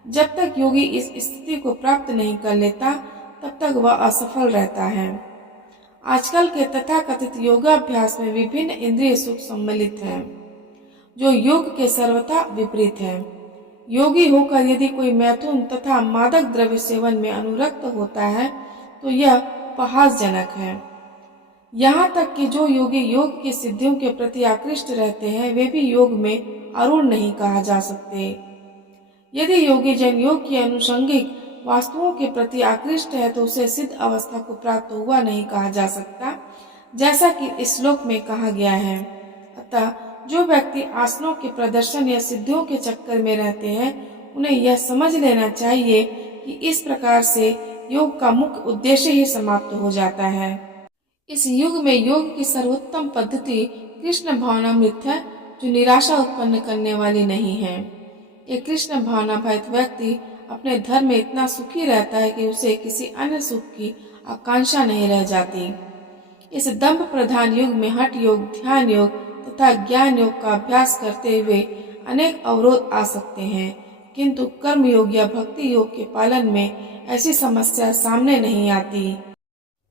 जब तक योगी इस स्थिति को प्राप्त नहीं कर लेता तब तक वह असफल रहता है। आजकल के तथाकथित योगाभ्यास में विभिन्न इंद्रिय सुख सम्मिलित हैं, जो योग के सर्वथा विपरीत है। योगी होकर यदि कोई मैथुन तथा मादक द्रव्य सेवन में अनुरक्त होता है तो यह उपहासजनक है। यहाँ तक कि जो योगी योग की सिद्धियों के प्रति आकृष्ट रहते हैं वे भी योग में आरूढ़ नहीं कहा जा सकते। यदि योगी जन योग की अनुषंगिक वास्तुओं के प्रति आकृष्ट है तो उसे सिद्ध अवस्था को प्राप्त हुआ नहीं कहा जा सकता, जैसा कि इस श्लोक में कहा गया है। अतः जो व्यक्ति आसनों के प्रदर्शन या सिद्धियों के चक्कर में रहते हैं उन्हें यह समझ लेना चाहिए कि इस प्रकार से योग का मुख्य उद्देश्य ही समाप्त हो जाता है। इस युग में योग की सर्वोत्तम पद्धति कृष्ण भावनामृत है, जो निराशा उत्पन्न करने वाली नहीं है। एक कृष्ण भावना भरित व्यक्ति अपने धर्म में इतना सुखी रहता है कि उसे किसी अन्य सुख की आकांक्षा नहीं रह जाती। इस दंभ प्रधान युग में हठ योग, ध्यान योग तथा ज्ञान योग का अभ्यास करते हुए अनेक अवरोध आ सकते हैं, किंतु कर्म योग या भक्ति योग के पालन में ऐसी समस्या सामने नहीं आती।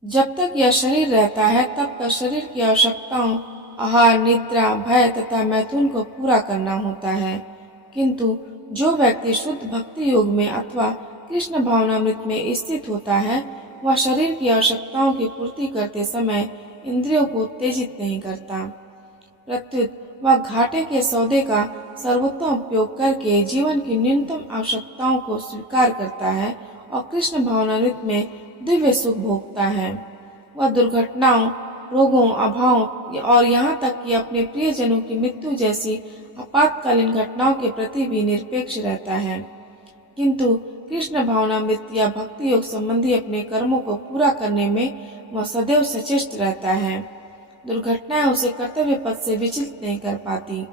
जब तक यह शरीर रहता है तब तक शरीर की आवश्यकताओं आहार, निद्रा, भय तथा मैथुन को पूरा करना होता है, किंतु जो व्यक्ति शुद्ध भक्ति योग में अथवा कृष्ण भावनामृत में स्थित होता है वह शरीर की आवश्यकताओं की पूर्ति करते समय इंद्रियों को उत्तेजित नहीं करता। प्रत्युत वह घाटे के सौदे का सर्वोत्तम उपयोग करके जीवन की न्यूनतम आवश्यकताओं को स्वीकार करता है और कृष्ण भावनामृत में दिव्य सुख भोगता है। वह दुर्घटनाओं, रोगों, अभावों और यहाँ तक कि अपने प्रियजनों की मृत्यु जैसी आपातकालीन घटनाओं के प्रति भी निरपेक्ष रहता है, किंतु कृष्ण भावनामृत या भक्ति योग संबंधी अपने कर्मों को पूरा करने में वह सदैव सचेष्ट रहता है। दुर्घटनाएं उसे कर्तव्य पथ से विचलित नहीं कर पाती,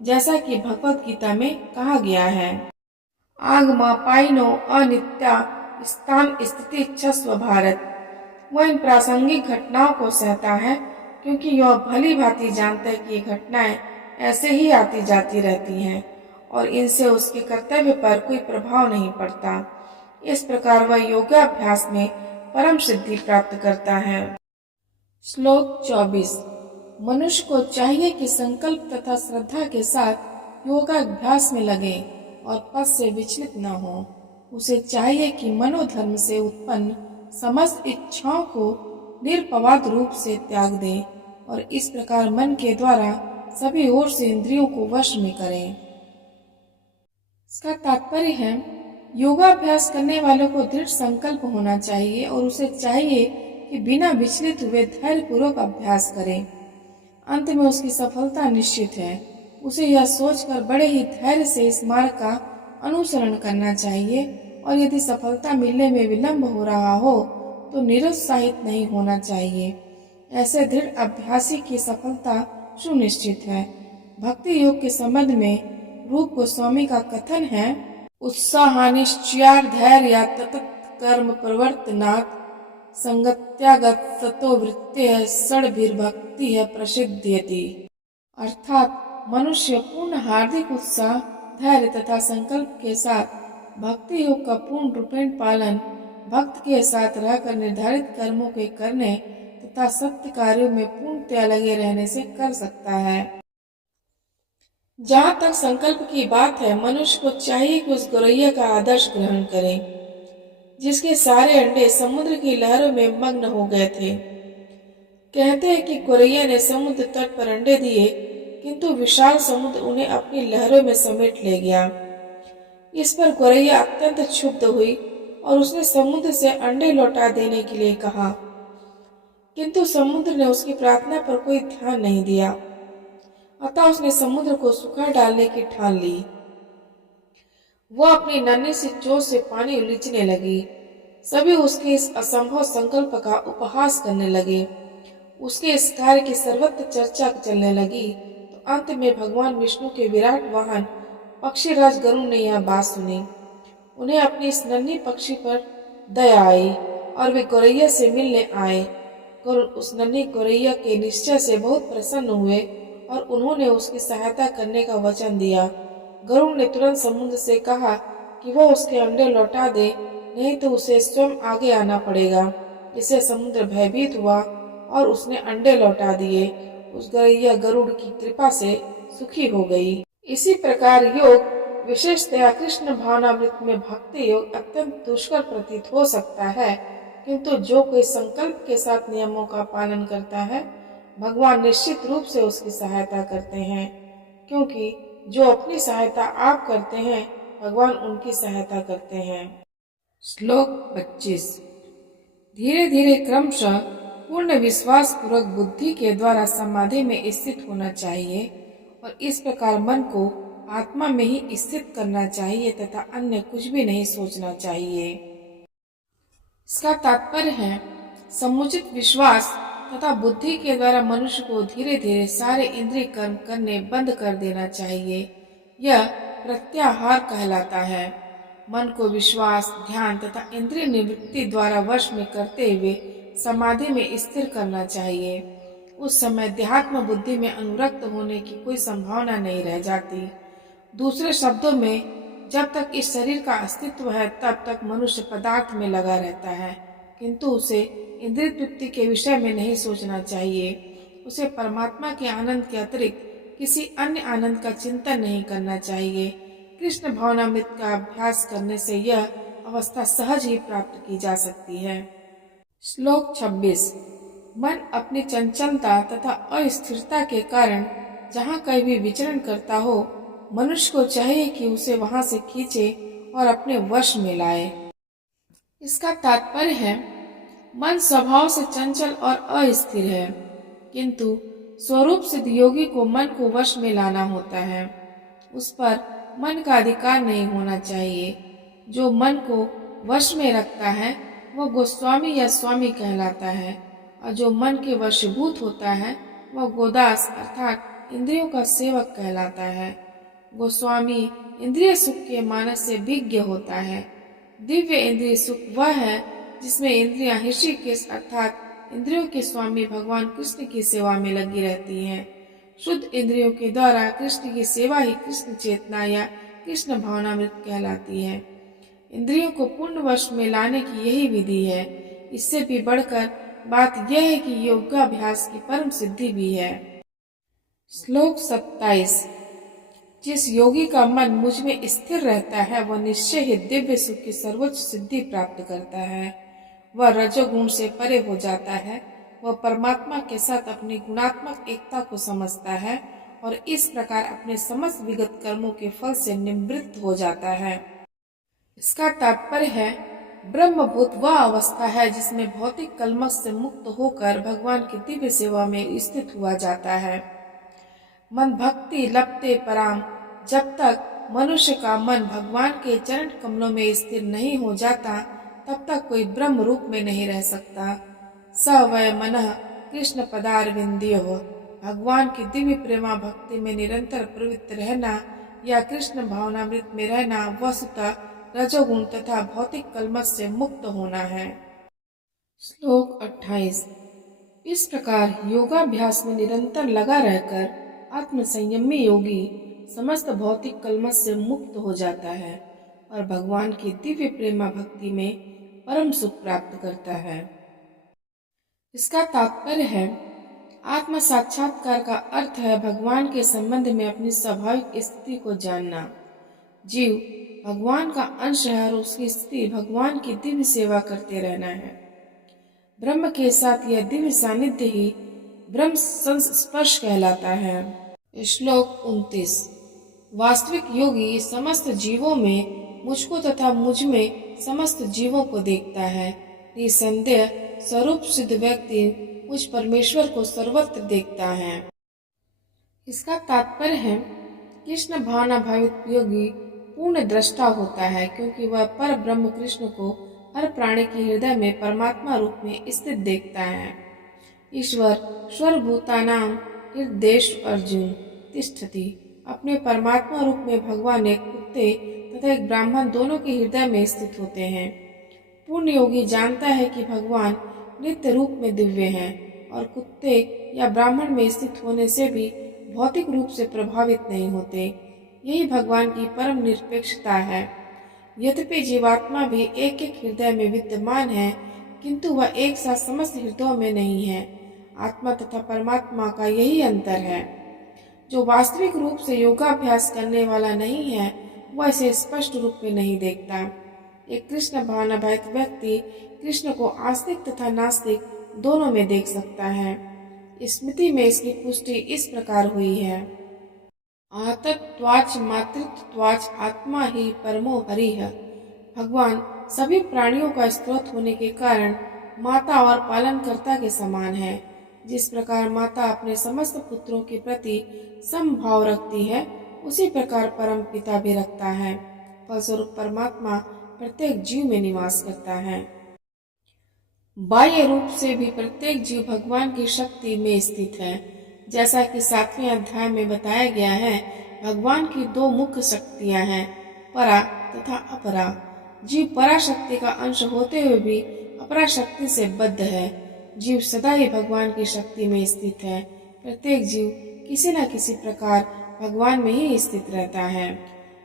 जैसा कि भगवत गीता में कहा गया है, आगमा पाइनो अनित्या स्थान स्थिति इच्छस्व भारत। वह इन प्रासंगिक घटनाओं को सहता है क्योंकि यह भली भांति जानता है कि ये घटनाएं ऐसे ही आती जाती रहती हैं और इनसे उसके कर्तव्य पर कोई प्रभाव नहीं पड़ता। इस प्रकार वह योगाभ्यास में परम सिद्धि प्राप्त करता है। श्लोक 24। मनुष्य को चाहिए कि संकल्प तथा श्रद्धा के साथ योगाभ्यास में लगे और पथ से विचलित न हो। उसे चाहिए कि मनोधर्म से उत्पन्न समस्त इच्छाओं को निरपवाद रूप से त्याग दे और इस प्रकार मन के द्वारा सभी ओर से इंद्रियों को वश में करें। इसका तात्पर्य है योगाभ्यास करने वालों को दृढ़ संकल्प होना चाहिए और उसे चाहिए कि बिना विचलित हुए धैर्य पूर्वक अभ्यास करे। अंत में उसकी सफलता निश्चित है। उसे यह सोचकर बड़े ही धैर्य से इस मार्ग का अनुसरण करना चाहिए और यदि सफलता मिलने में विलंब हो रहा हो तो निरुत्साहित नहीं होना चाहिए। ऐसे दृढ़ अभ्यासी की सफलता सुनिश्चित है। भक्ति योग के संबंध में रूप गोस्वामी का कथन है, उत्साहानिश्चयार धैर्य ततत कर्म प्रवर्तनात् संगत्यागत सतो वृत्ति षड्भिर्भक्ति है प्रसिद्ध्यति। अर्थात मनुष्य पूर्ण हार्दिक उत्साह, धैर्य तथा संकल्प के साथ भक्ति योग का पूर्ण रूपेण पालन भक्त के साथ रहकर निर्धारित कर्मों के करने तथा सत्य कार्यों में पूर्णतया लगे रहने से कर सकता है। जहाँ तक संकल्प की बात है, मनुष्य को चाहिए कि उस गौरैया का आदर्श ग्रहण करे जिसके सारे अंडे समुद्र की लहरों में मग्न हो गए थे। कहते हैं कि गौरैया ने समुद्र तट पर अंडे दिए, किंतु विशाल समुद्र उन्हें अपनी लहरों में समेट ले गया। इस पर गौरैया अत्यंत क्षुब्ध हुई और उसने समुद्र से अंडे लौटा देने के लिए कहा, किंतु समुद्र ने उसकी प्रार्थना पर कोई ध्यान नहीं दिया। अतः उसने समुद्र को सुखा डालने की ठान ली। वह अपनी नन्ही सी चोंच से पानी उलीचने लगी। सभी उसके इस असंभव संकल्प का उपहास करने लगे। उसके इस कार्य की सर्वत्र चर्चा चलने लगी तो अंत में भगवान विष्णु के विराट वाहन पक्षीराज गरुड़ ने यह बात सुनी। उन्हें अपनी इस नन्ही पक्षी पर दया आई और वे गौरैया से मिलने आए। गरुड़ उस नन्ही गौरैया के निश्चय से बहुत प्रसन्न हुए और उन्होंने उसकी सहायता करने का वचन दिया। गरुड़ ने तुरंत समुद्र से कहा कि वह उसके अंडे लौटा दे, नहीं तो उसे स्वयं आगे आना पड़ेगा। इससे समुद्र भयभीत हुआ और उसने अंडे लौटा दिए। उस गौरैया गरुड़ की कृपा से सुखी हो गई। इसी प्रकार योग, विशेषतया कृष्ण भावनामृत में भक्ति योग अत्यंत दुष्कर प्रतीत हो सकता है, किंतु जो कोई संकल्प के साथ नियमों का पालन करता है, भगवान निश्चित रूप से उसकी सहायता करते हैं, क्योंकि जो अपनी सहायता आप करते हैं, भगवान उनकी सहायता करते हैं। श्लोक 25। धीरे धीरे क्रमशः पूर्ण विश्वास पूर्वक बुद्धि के द्वारा समाधि में स्थित होना चाहिए और इस प्रकार मन को आत्मा में ही स्थित करना चाहिए तथा अन्य कुछ भी नहीं सोचना चाहिए। इसका तात्पर्य है, समुचित विश्वास तथा बुद्धि के द्वारा मनुष्य को धीरे धीरे सारे इंद्रिय कर्म करने बंद कर देना चाहिए। यह प्रत्याहार कहलाता है। मन को विश्वास, ध्यान तथा इंद्रिय निवृत्ति द्वारा वश में करते हुए समाधि में स्थिर करना चाहिए। उस समय देहात्म बुद्धि में अनुरक्त होने की कोई संभावना नहीं रह जाती। दूसरे शब्दों में, जब तक इस शरीर का अस्तित्व है तब तक मनुष्य पदार्थ में लगा रहता है, किंतु उसे इंद्रिय तृप्ति के विषय में नहीं सोचना चाहिए। उसे परमात्मा के आनंद के अतिरिक्त किसी अन्य आनंद का चिंतन नहीं करना चाहिए। कृष्ण भावनामृत का अभ्यास करने से यह अवस्था सहज ही प्राप्त की जा सकती है। श्लोक 26। मन अपनी चंचलता तथा अस्थिरता के कारण जहाँ कहीं भी विचरण करता हो, मनुष्य को चाहिए कि उसे वहां से खींचे और अपने वश में लाए। इसका तात्पर्य है, मन स्वभाव से चंचल और अस्थिर है, किंतु स्वरूप सिद्ध योगी को मन को वश में लाना होता है। उस पर मन का अधिकार नहीं होना चाहिए। जो मन को वश में रखता है वह गोस्वामी या स्वामी कहलाता है, और जो मन के वशीभूत होता है वह गोदास अर्थात इंद्रियों का सेवक कहलाता है। गोस्वामी इंद्रिय सुख के मानस से विज्ञ होता है। दिव्य इंद्रिय सुख वह है जिसमें इंद्रियां ऋषिकेश अर्थात इंद्रियों के स्वामी भगवान कृष्ण की सेवा में लगी रहती हैं। शुद्ध इंद्रियों के द्वारा कृष्ण की सेवा ही कृष्ण चेतना या कृष्ण भावनामृत कहलाती है। इंद्रियों को पूर्ण वश में लाने की यही विधि है। इससे भी बढ़कर बात यह है कि योगाभ्यास की परम सिद्धि भी है। श्लोक 27। जिस योगी का मन मुझ में स्थिर रहता है वह निश्चय ही दिव्य सुख की सर्वोच्च सिद्धि प्राप्त करता है। वह रजोगुण से परे हो जाता है। वह परमात्मा के साथ अपनी गुणात्मक एकता को समझता है और इस प्रकार अपने समस्त विगत कर्मों के फल से निवृत्त हो जाता है। इसका तात्पर्य है, ब्रह्मभूत वह अवस्था है जिसमें भौतिक कलमश से मुक्त होकर भगवान की दिव्य सेवा में स्थित हुआ जाता है। मन भक्ति लपते पराम। जब तक मनुष्य का मन भगवान के चरण कमलों में स्थिर नहीं हो जाता, तब तक कोई ब्रह्म रूप में नहीं रह सकता। स वै मनः कृष्ण पदारविंदयोः। भगवान की दिव्य प्रेमा भक्ति में निरंतर प्रवृत्त रहना या कृष्ण भावनामृत में रहना वस्तुतः रजोगुण तथा भौतिक कलमश से मुक्त होना है। श्लोक 28। इस प्रकार योगाभ्यास में निरंतर लगा रहकर आत्म संयमी योगी समस्त भौतिक कलमश से मुक्त हो जाता है और भगवान की दिव्य प्रेमा भक्ति में परम सुख प्राप्त करता है। इसका तात्पर्य है, आत्म साक्षात्कार का अर्थ है भगवान के संबंध में अपनी स्वाभाविक स्थिति को जानना। जीव भगवान का अंश है और उसकी स्थिति भगवान की दिव्य सेवा करते रहना है। ब्रह्म के साथ यह दिव्य सानिध्य ही ब्रह्म संस्पर्श कहलाता है। श्लोक 29। वास्तविक योगी समस्त जीवों में मुझको तथा मुझ में समस्त जीवों को देखता है। निसंदेह स्वरूप सिद्ध व्यक्ति मुझ परमेश्वर को सर्वत्र देखता है। इसका तात्पर्य है, कृष्ण भावना भावित योगी पूर्ण दृष्टा होता है, क्योंकि वह पर ब्रह्म कृष्ण को हर प्राणी के हृदय में परमात्मा रूप में स्थित देखता है। ईश्वर सर्वभूतानां हृदेषु अर्जुन तिष्ठति। अपने परमात्मा रूप में भगवान एक कुत्ते तथा एक ब्राह्मण दोनों के हृदय में स्थित होते हैं। पूर्ण योगी जानता है कि भगवान नित्य रूप में दिव्य हैं और कुत्ते या ब्राह्मण में स्थित होने से भी भौतिक रूप से प्रभावित नहीं होते। यही भगवान की परम निरपेक्षता है। यद्यपि जीवात्मा भी एक एक हृदय में विद्यमान है, किंतु वह एक साथ समस्त हृदयों में नहीं है। आत्मा तथा परमात्मा का यही अंतर है। जो वास्तविक रूप से योगाभ्यास करने वाला नहीं है, वह इसे स्पष्ट रूप में नहीं देखता। एक कृष्ण भावना भावित व्यक्ति कृष्ण को आस्तिक तथा नास्तिक दोनों में देख सकता है। स्मृति में इसकी पुष्टि इस प्रकार हुई है, आतत्वाच मातृत्वाच आत्मा ही परमो हरिः। भगवान सभी प्राणियों का स्रोत होने के कारण माता और पालनकर्ता के समान है। जिस प्रकार माता अपने समस्त पुत्रों के प्रति समभाव रखती है, उसी प्रकार परम पिता भी रखता है। फलस्वरूप परमात्मा प्रत्येक जीव में निवास करता है। बाह्य रूप से भी प्रत्येक जीव भगवान की शक्ति में स्थित है। जैसा कि 7वें अध्याय में बताया गया है, भगवान की दो मुख्य शक्तियां हैं, परा तथा अपरा। जीव परा शक्ति का अंश होते हुए भी अपरा शक्ति से बद्ध है। जीव सदा ही भगवान की शक्ति में स्थित है। प्रत्येक जीव किसी न किसी प्रकार भगवान में ही स्थित रहता है।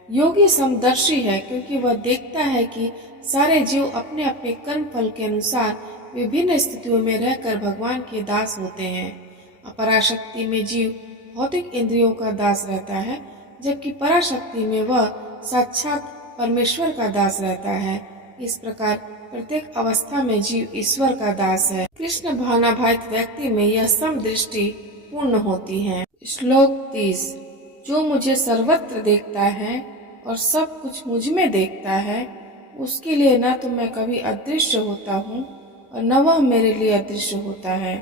योगी समदर्शी है, क्योंकि वह देखता है कि सारे जीव अपने अपने कर्म फल के अनुसार विभिन्न स्थितियों में रहकर भगवान के दास होते हैं। अपराशक्ति में जीव भौतिक इंद्रियों का दास रहता है, जबकि पराशक्ति में वह साक्षात परमेश्वर का दास रहता है। इस प्रकार प्रत्येक अवस्था में जीव ईश्वर का दास है। कृष्ण भावना भावित व्यक्ति में यह समदृष्टि पूर्ण होती है। श्लोक 30। जो मुझे सर्वत्र देखता है और सब कुछ मुझ में देखता है, उसके लिए न तो मैं कभी अदृश्य होता हूँ और न वह मेरे लिए अदृश्य होता है।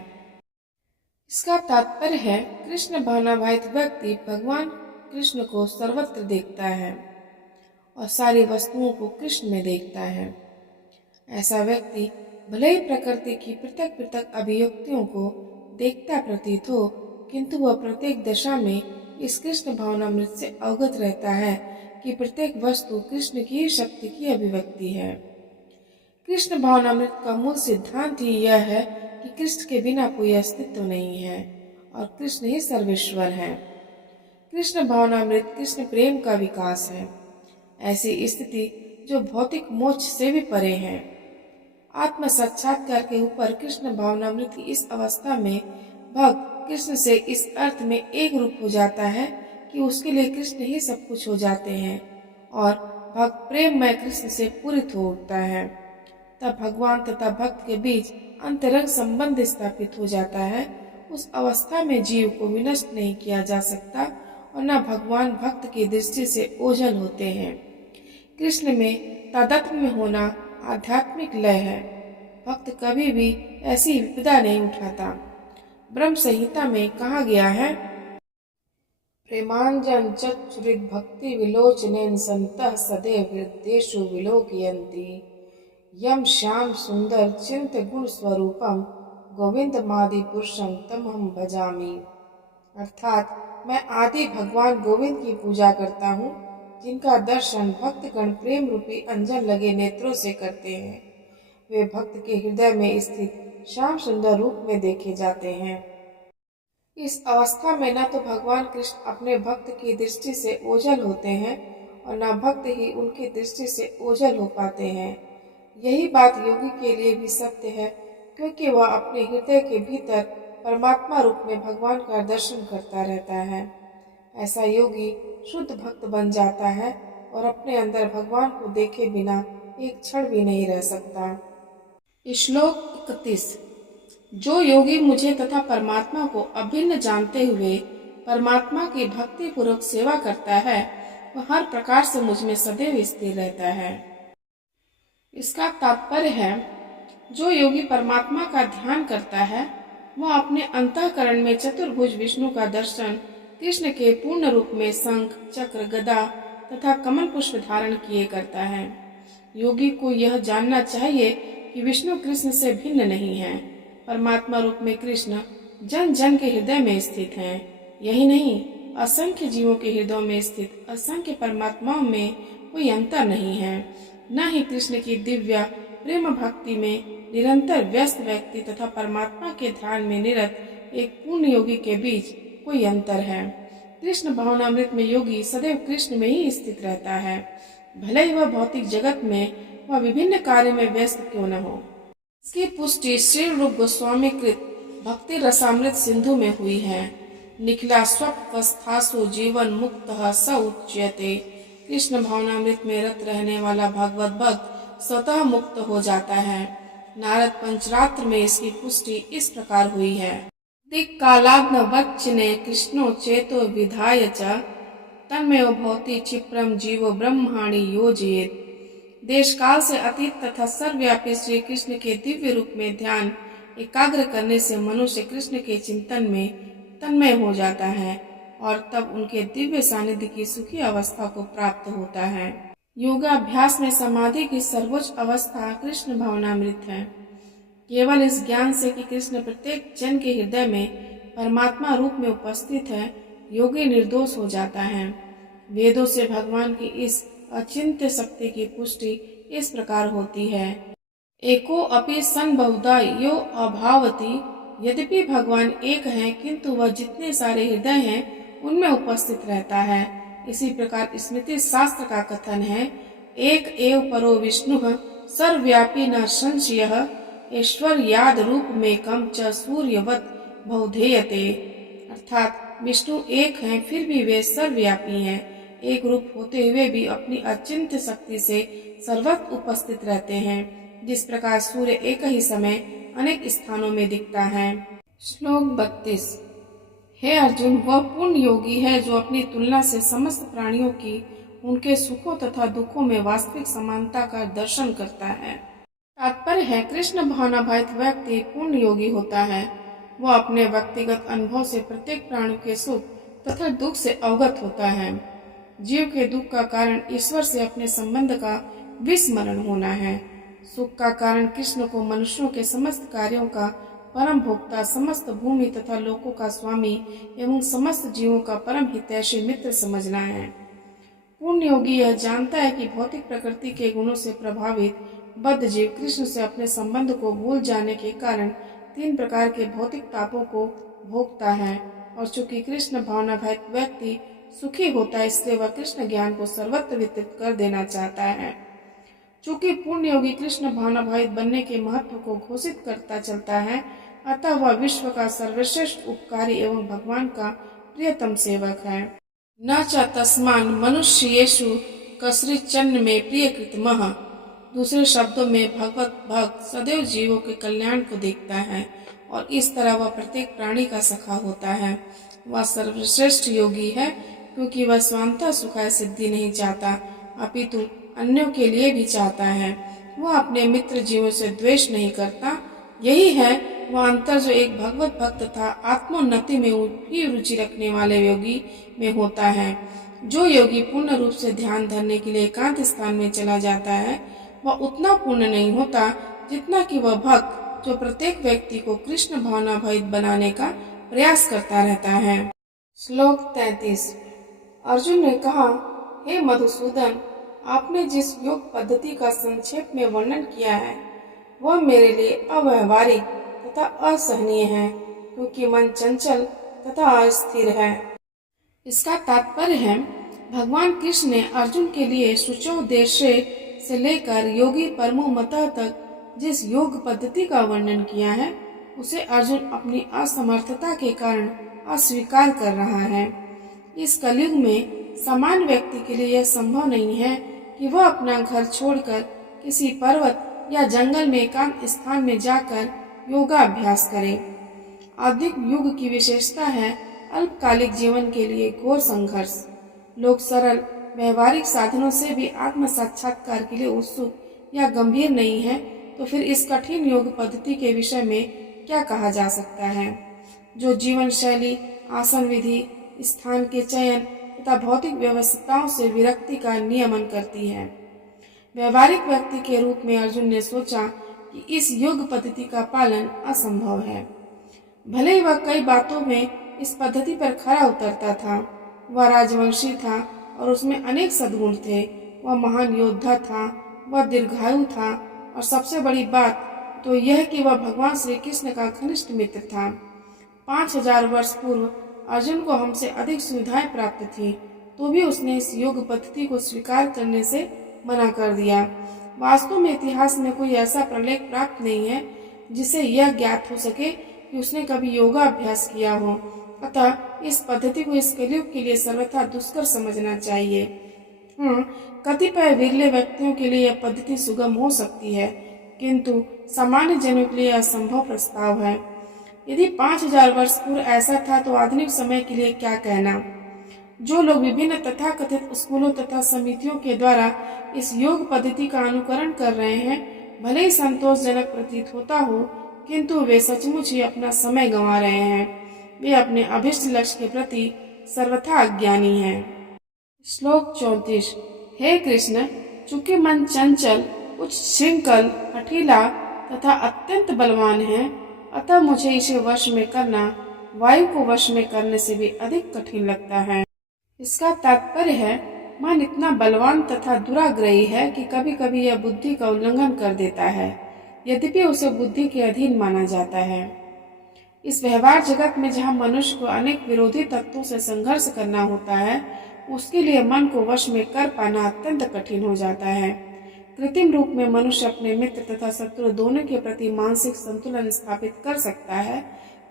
इसका तात्पर्य है, कृष्ण भावना भावित व्यक्ति भगवान कृष्ण को सर्वत्र देखता है और सारी वस्तुओं को कृष्ण में देखता है। ऐसा व्यक्ति भले ही प्रकृति की पृथक पृथक अभिव्यक्तियों को देखता प्रतीत हो, किंतु वह प्रत्येक दशा में इस कृष्ण भावनामृत से अवगत रहता है कि प्रत्येक वस्तु कृष्ण की शक्ति की अभिव्यक्ति है। कृष्ण भावनामृत का मूल सिद्धांत ही यह है कि कृष्ण के बिना कोई अस्तित्व नहीं है और कृष्ण ही सर्वेश्वर है। कृष्ण भावनामृत कृष्ण प्रेम का विकास है, ऐसी स्थिति जो भौतिक मोक्ष से भी परे है। आत्म साक्षात्कार के ऊपर कृष्ण भावनामृत की इस अवस्था में भक्त कृष्ण से इस अर्थ में एक रूप हो जाता है कि उसके लिए कृष्ण ही सब कुछ हो जाते हैं और भक्त प्रेममय कृष्ण से पूरित हो उठता है। तब भगवान तथा भक्त के बीच अंतरंग संबंध स्थापित हो जाता है। उस अवस्था में जीव को विनष्ट नहीं किया जा सकता और न भगवान भक्त की दृष्टि से ओझल होते हैं। कृष्ण में तादात्म्य में होना आध्यात्मिक लय है। भक्त कभी भी ऐसी विपदा नहीं उठाता। ब्रह्म संहिता में कहा गया है, प्रेमांजन चक्षुरित भक्ति विलोचनेन संतः सदैव हृदेषु विलोकयन्ति यम श्याम सुंदर चिंत गुण स्वरूपम गोविंद मादि पुरुषम तमहम भजामि। अर्थात मैं आदि भगवान गोविंद की पूजा करता हूँ, जिनका दर्शन भक्तगण प्रेम रूपी अंजन लगे नेत्रों से करते हैं। वे भक्त के हृदय में स्थित श्याम सुंदर रूप में देखे जाते हैं। इस अवस्था में न तो भगवान कृष्ण अपने भक्त की दृष्टि से ओझल होते हैं और न भक्त ही उनकी दृष्टि से ओझल हो पाते हैं। यही बात योगी के लिए भी सत्य है, क्योंकि वह अपने हृदय के भीतर परमात्मा रूप में भगवान का दर्शन करता रहता है। ऐसा योगी शुद्ध भक्त बन जाता है और अपने अंदर भगवान को देखे बिना एक क्षण भी नहीं रह सकता। श्लोक 31। जो योगी मुझे तथा परमात्मा को अभिन्न जानते हुए परमात्मा की भक्ति पूर्वक सेवा करता है, वह हर प्रकार से मुझ में सदैव स्थिर रहता है। इसका तात्पर्य है, जो योगी परमात्मा का ध्यान करता है, वह अपने अंतःकरण में चतुर्भुज विष्णु का दर्शन कृष्ण के पूर्ण रूप में शंख, चक्र, गदा तथा कमल पुष्प धारण किए करता है। योगी को यह जानना चाहिए कि विष्णु कृष्ण से भिन्न नहीं है। परमात्मा रूप में कृष्ण जन जन के हृदय में स्थित हैं। यही नहीं, असंख्य जीवों के हृदय में स्थित असंख्य परमात्माओं में कोई अंतर नहीं है। न ही कृष्ण की दिव्य प्रेम भक्ति में निरंतर व्यस्त व्यक्ति तथा परमात्मा के ध्यान में निरत एक पूर्ण योगी के बीच कोई अंतर है। कृष्ण भावनामृत में योगी सदैव कृष्ण में ही स्थित रहता है, भले ही वह भौतिक जगत में वह विभिन्न कार्य में व्यस्त क्यों न हो। इसकी पुष्टि श्री रूप गोस्वामी कृत भक्ति रसामृत सिंधु में हुई है। निखिला स्ववस्थासु जीवन मुक्त स उच्यते। कृष्ण भावनामृत में रत रहने वाला भागवत भक्त स्वतः मुक्त हो जाता है। नारद पंचरात्र में इसकी पुष्टि इस प्रकार हुई है। दिक्कालाग्न वच्चने कृष्णो चेतो विधाय च तन्मयो भवति क्षिप्रम जीवो ब्रह्माणि योजयेत्। देश काल से अतीत तथा सर्वव्यापी श्री कृष्ण के दिव्य रूप में ध्यान एकाग्र करने से मनुष्य कृष्ण के चिंतन में तन्मय हो जाता है और तब उनके दिव्य सानिध्य की सुखी अवस्था को प्राप्त होता है। योगाभ्यास में समाधि की सर्वोच्च अवस्था कृष्ण भावनामृत है। केवल इस ज्ञान से कि कृष्ण प्रत्येक जन के हृदय में परमात्मा रूप में उपस्थित है, योगी निर्दोष हो जाता है। वेदों से भगवान की इस अचिंत्य शक्ति की पुष्टि इस प्रकार होती है। एको अपि सन बहुधा यो अभावति। यद्यपि भगवान एक है, किंतु वह जितने सारे हृदय हैं उनमें उपस्थित रहता है। इसी प्रकार स्मृति शास्त्र का कथन है, एक एव परो विष्णुः सर्वव्यापी न संशयः ऐश्वर्याद रूप में कम च सूर्यवत बहुधेयते। अर्थात विष्णु एक हैं, फिर भी वे सर्वव्यापी हैं। एक रूप होते हुए भी अपनी अचिंत्य शक्ति से सर्वत्र उपस्थित रहते हैं। जिस प्रकार सूर्य एक ही समय अनेक स्थानों में दिखता है। श्लोक 32। हे अर्जुन, वह पूर्ण योगी है जो अपनी तुलना से समस्त प्राणियों की उनके सुखों तथा दुखों में वास्तविक समानता का दर्शन करता है। तात्पर्य है, कृष्ण भावनाभावित व्यक्ति पूर्ण योगी होता है। वह अपने व्यक्तिगत अनुभव से प्रत्येक प्राणी के सुख तथा दुख से अवगत होता है। जीव के दुख का कारण ईश्वर से अपने संबंध का विस्मरण होना है। सुख का कारण कृष्ण को मनुष्यों के समस्त कार्यों का परम भोक्ता, समस्त भूमि तथा लोकों का स्वामी एवं समस्त जीवों का परम हितैषी मित्र समझना है। पूर्ण योगी यह जानता है कि भौतिक प्रकृति के गुणों से प्रभावित बद्ध जीव कृष्ण से अपने संबंध को भूल जाने के कारण 3 प्रकार के भौतिक तापों को भोगता है, और चूंकि कृष्ण भावनाभावित व्यक्ति सुखी होता है, इसलिए वह कृष्ण ज्ञान को सर्वत्र वितरित कर देना चाहता है। चूंकि पूर्ण योगी कृष्ण भावनाभावित बनने के महत्व को घोषित करता चलता है, अतः वह विश्व का सर्वश्रेष्ठ उपकारी एवं भगवान का प्रियतम सेवक है। न च तस्मान मनुष्येषु कश्चिन्न में प्रियकृतमः। दूसरे शब्दों में भगवत भक्त सदैव जीवों के कल्याण को देखता है और इस तरह वह प्रत्येक प्राणी का सखा होता है। वह सर्वश्रेष्ठ योगी है, क्योंकि वह स्वांतः सुखाय सिद्धि नहीं चाहता, अपितु अन्यों के लिए भी चाहता है। वह अपने मित्र जीवों से द्वेष नहीं करता। यही है वह अंतर जो एक भगवत भक्त तथा आत्मोन्नति में भी रुचि रखने वाले योगी में होता है। जो योगी पूर्ण रूप से ध्यान धरने के लिए एकांत स्थान में चला जाता है, वह उतना पूर्ण नहीं होता जितना कि वह भक्त जो प्रत्येक व्यक्ति को कृष्ण भावना भवित बनाने का प्रयास करता रहता है। श्लोक 33। अर्जुन ने कहा, हे मधुसूदन, आपने जिस योग पद्धति का संक्षेप में वर्णन किया है वह मेरे लिए अव्यवहारिक तथा असहनीय है, क्योंकि मन चंचल तथा अस्थिर है। इसका तात्पर्य है भगवान कृष्ण ने अर्जुन के लिए शुचोदेश्य से लेकर योगी परमो मतः तक जिस योग पद्धति का वर्णन किया है उसे अर्जुन अपनी असमर्थता के कारण अस्वीकार कर रहा है। इस कलयुग में सामान्य व्यक्ति के लिए यह संभव नहीं है कि वह अपना घर छोड़कर किसी पर्वत या जंगल में एकांत स्थान में जाकर योगाभ्यास करे। आधुनिक युग की विशेषता है अल्पकालिक जीवन के लिए घोर संघर्ष। लोग सरल व्यवहारिक साधनों से भी आत्म साक्षात्कार के लिए उत्सुक या गंभीर नहीं है, तो फिर इस कठिन योग पद्धति के विषय में क्या कहा जा सकता है, जो जीवन शैली, आसन विधि, स्थान के चयन तथा भौतिक व्यवस्थाओं से विरक्ति का नियमन करती है। व्यवहारिक व्यक्ति के रूप में अर्जुन ने सोचा कि इस योग पद्धति का पालन असंभव है। भले ही वह कई बातों में इस पद्धति पर खरा उतरता था। वह राजवंशी था और उसमें अनेक सद्गुण थे। वह महान योद्धा था, वह दीर्घायु था और सबसे बड़ी बात तो यह कि वह भगवान श्री कृष्ण का घनिष्ठ मित्र था। 5000 वर्ष पूर्व अर्जुन को हमसे अधिक सुविधाएं प्राप्त थी, तो भी उसने इस योग पद्धति को स्वीकार करने से मना कर दिया। वास्तव में इतिहास में कोई ऐसा प्रलेख प्राप्त नहीं है जिसे यह ज्ञात हो सके कि उसने कभी योगा अभ्यास किया हो। अतः इस पद्धति को इस कलयुग के लिए सर्वथा दुष्कर समझना चाहिए। कतिपय विरले व्यक्तियों के लिए यह पद्धति सुगम हो सकती है, किंतु सामान्य जनों के लिए असंभव प्रस्ताव है। यदि 5000 वर्ष पूर्व ऐसा था तो आधुनिक समय के लिए क्या कहना। जो लोग विभिन्न तथाकथित स्कूलों तथा समितियों के द्वारा इस योग पद्धति का अनुकरण कर रहे हैं, भले ही संतोषजनक प्रतीत होता हो, किंतु वे सचमुच ही अपना समय गंवा रहे हैं। वे अपने अभिष्ट लक्ष्य के प्रति सर्वथा अज्ञानी हैं। श्लोक 34। हे कृष्ण, चूंकि मन चंचल, उच्छृंखल, हठीला तथा अत्यंत बलवान है, अतः मुझे इसे वश में करना वायु को वश में करने से भी अधिक कठिन लगता है। इसका तात्पर्य है मन इतना बलवान तथा दुराग्रही है कि कभी कभी यह बुद्धि का उल्लंघन कर देता है, यद्यपि उसे बुद्धि के अधीन माना जाता है। इस व्यवहार जगत में जहाँ मनुष्य को अनेक विरोधी तत्वों से संघर्ष करना होता है, उसके लिए मन को वश में कर पाना अत्यंत कठिन हो जाता है। कृत्रिम रूप में मनुष्य अपने मित्र तथा शत्रु दोनों के प्रति मानसिक संतुलन स्थापित कर सकता है,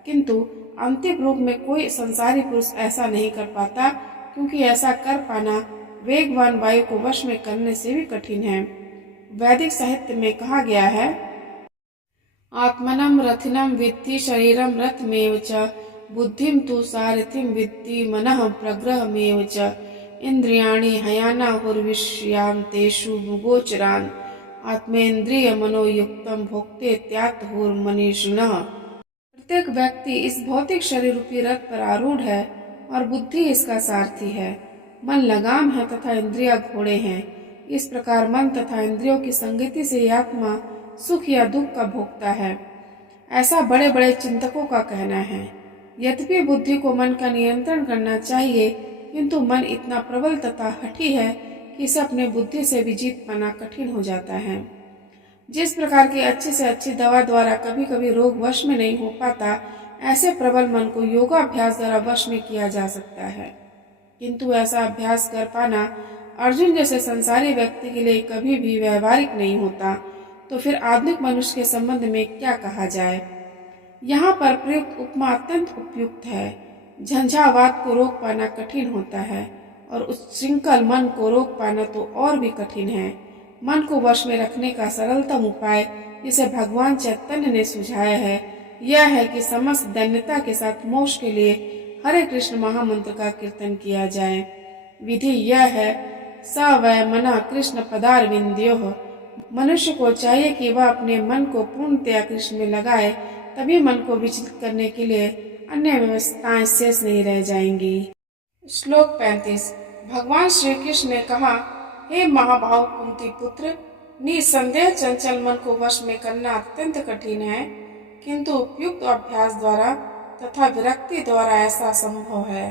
किंतु अंतिम रूप में कोई संसारी पुरुष ऐसा नहीं कर पाता, क्योंकि ऐसा कर पाना वेगवान वायु को वश में करने से भी कठिन है। वैदिक साहित्य में कहा गया है, आत्मनम रथिनम वित्ति शरीरम रथमेव च, बुद्धिम तु सारथिम वित्ति मनः प्रग्रहमेव च, इंद्रियाणि हयानाहुर्विषयान् तेषु मुगोचरान्, आत्मेन्द्रिय मनोयुक्तम भोक्ते त्यात्हुर्मनीषिणः। प्रत्येक व्यक्ति इस भौतिक शरीर रूपी रथ पर आरूढ़ है और बुद्धि इसका सारथी है। मन लगाम है तथा इंद्रिया घोड़े हैं। इस प्रकार मन तथा इंद्रियों की संगति से आत्मा सुख या दुख का भोगता है, ऐसा बड़े बड़े चिंतकों का कहना है। यद्यपि बुद्धि को मन का नियंत्रण करना चाहिए, किंतु मन इतना प्रबल तथा हठी है कि इसे अपने बुद्धि से भी जीत पाना कठिन हो जाता है। जिस प्रकार की अच्छी से अच्छी दवा द्वारा कभी कभी रोग वश में नहीं हो पाता, ऐसे प्रबल मन को योगाभ्यास द्वारा वश में किया जा सकता है, किंतु ऐसा अभ्यास कर पाना अर्जुन जैसे संसारी व्यक्ति के लिए कभी भी व्यवहारिक नहीं होता। तो फिर आधुनिक मनुष्य के संबंध में क्या कहा जाए। यहाँ पर प्रयुक्त उपमा अत्यंत उपयुक्त है। झंझावात को रोक पाना कठिन होता है और उच्छृंखल मन को रोक पाना तो और भी कठिन है। मन को वश में रखने का सरलतम उपाय जिसे भगवान चैतन्य ने सुझाया है, यह है कि समस्त दैन्यता के साथ मोक्ष के लिए हरे कृष्ण महामंत्र का कीर्तन किया जाए। विधि यह है, स वै मना कृष्ण पदारविंद्योः। मनुष्य को चाहिए कि वह अपने मन को पूर्णतया कृष्ण में लगाए, तभी मन को विचलित करने के लिए अन्य व्यवस्थाएं शेष नहीं रह जाएंगी। श्लोक 35। भगवान श्री कृष्ण ने कहा, हे महाभाव कुंती पुत्र, निसंदेह चंचल मन को वश में करना अत्यंत कठिन है, किंतु उपयुक्त अभ्यास द्वारा तथा विरक्ति द्वारा ऐसा संभव है।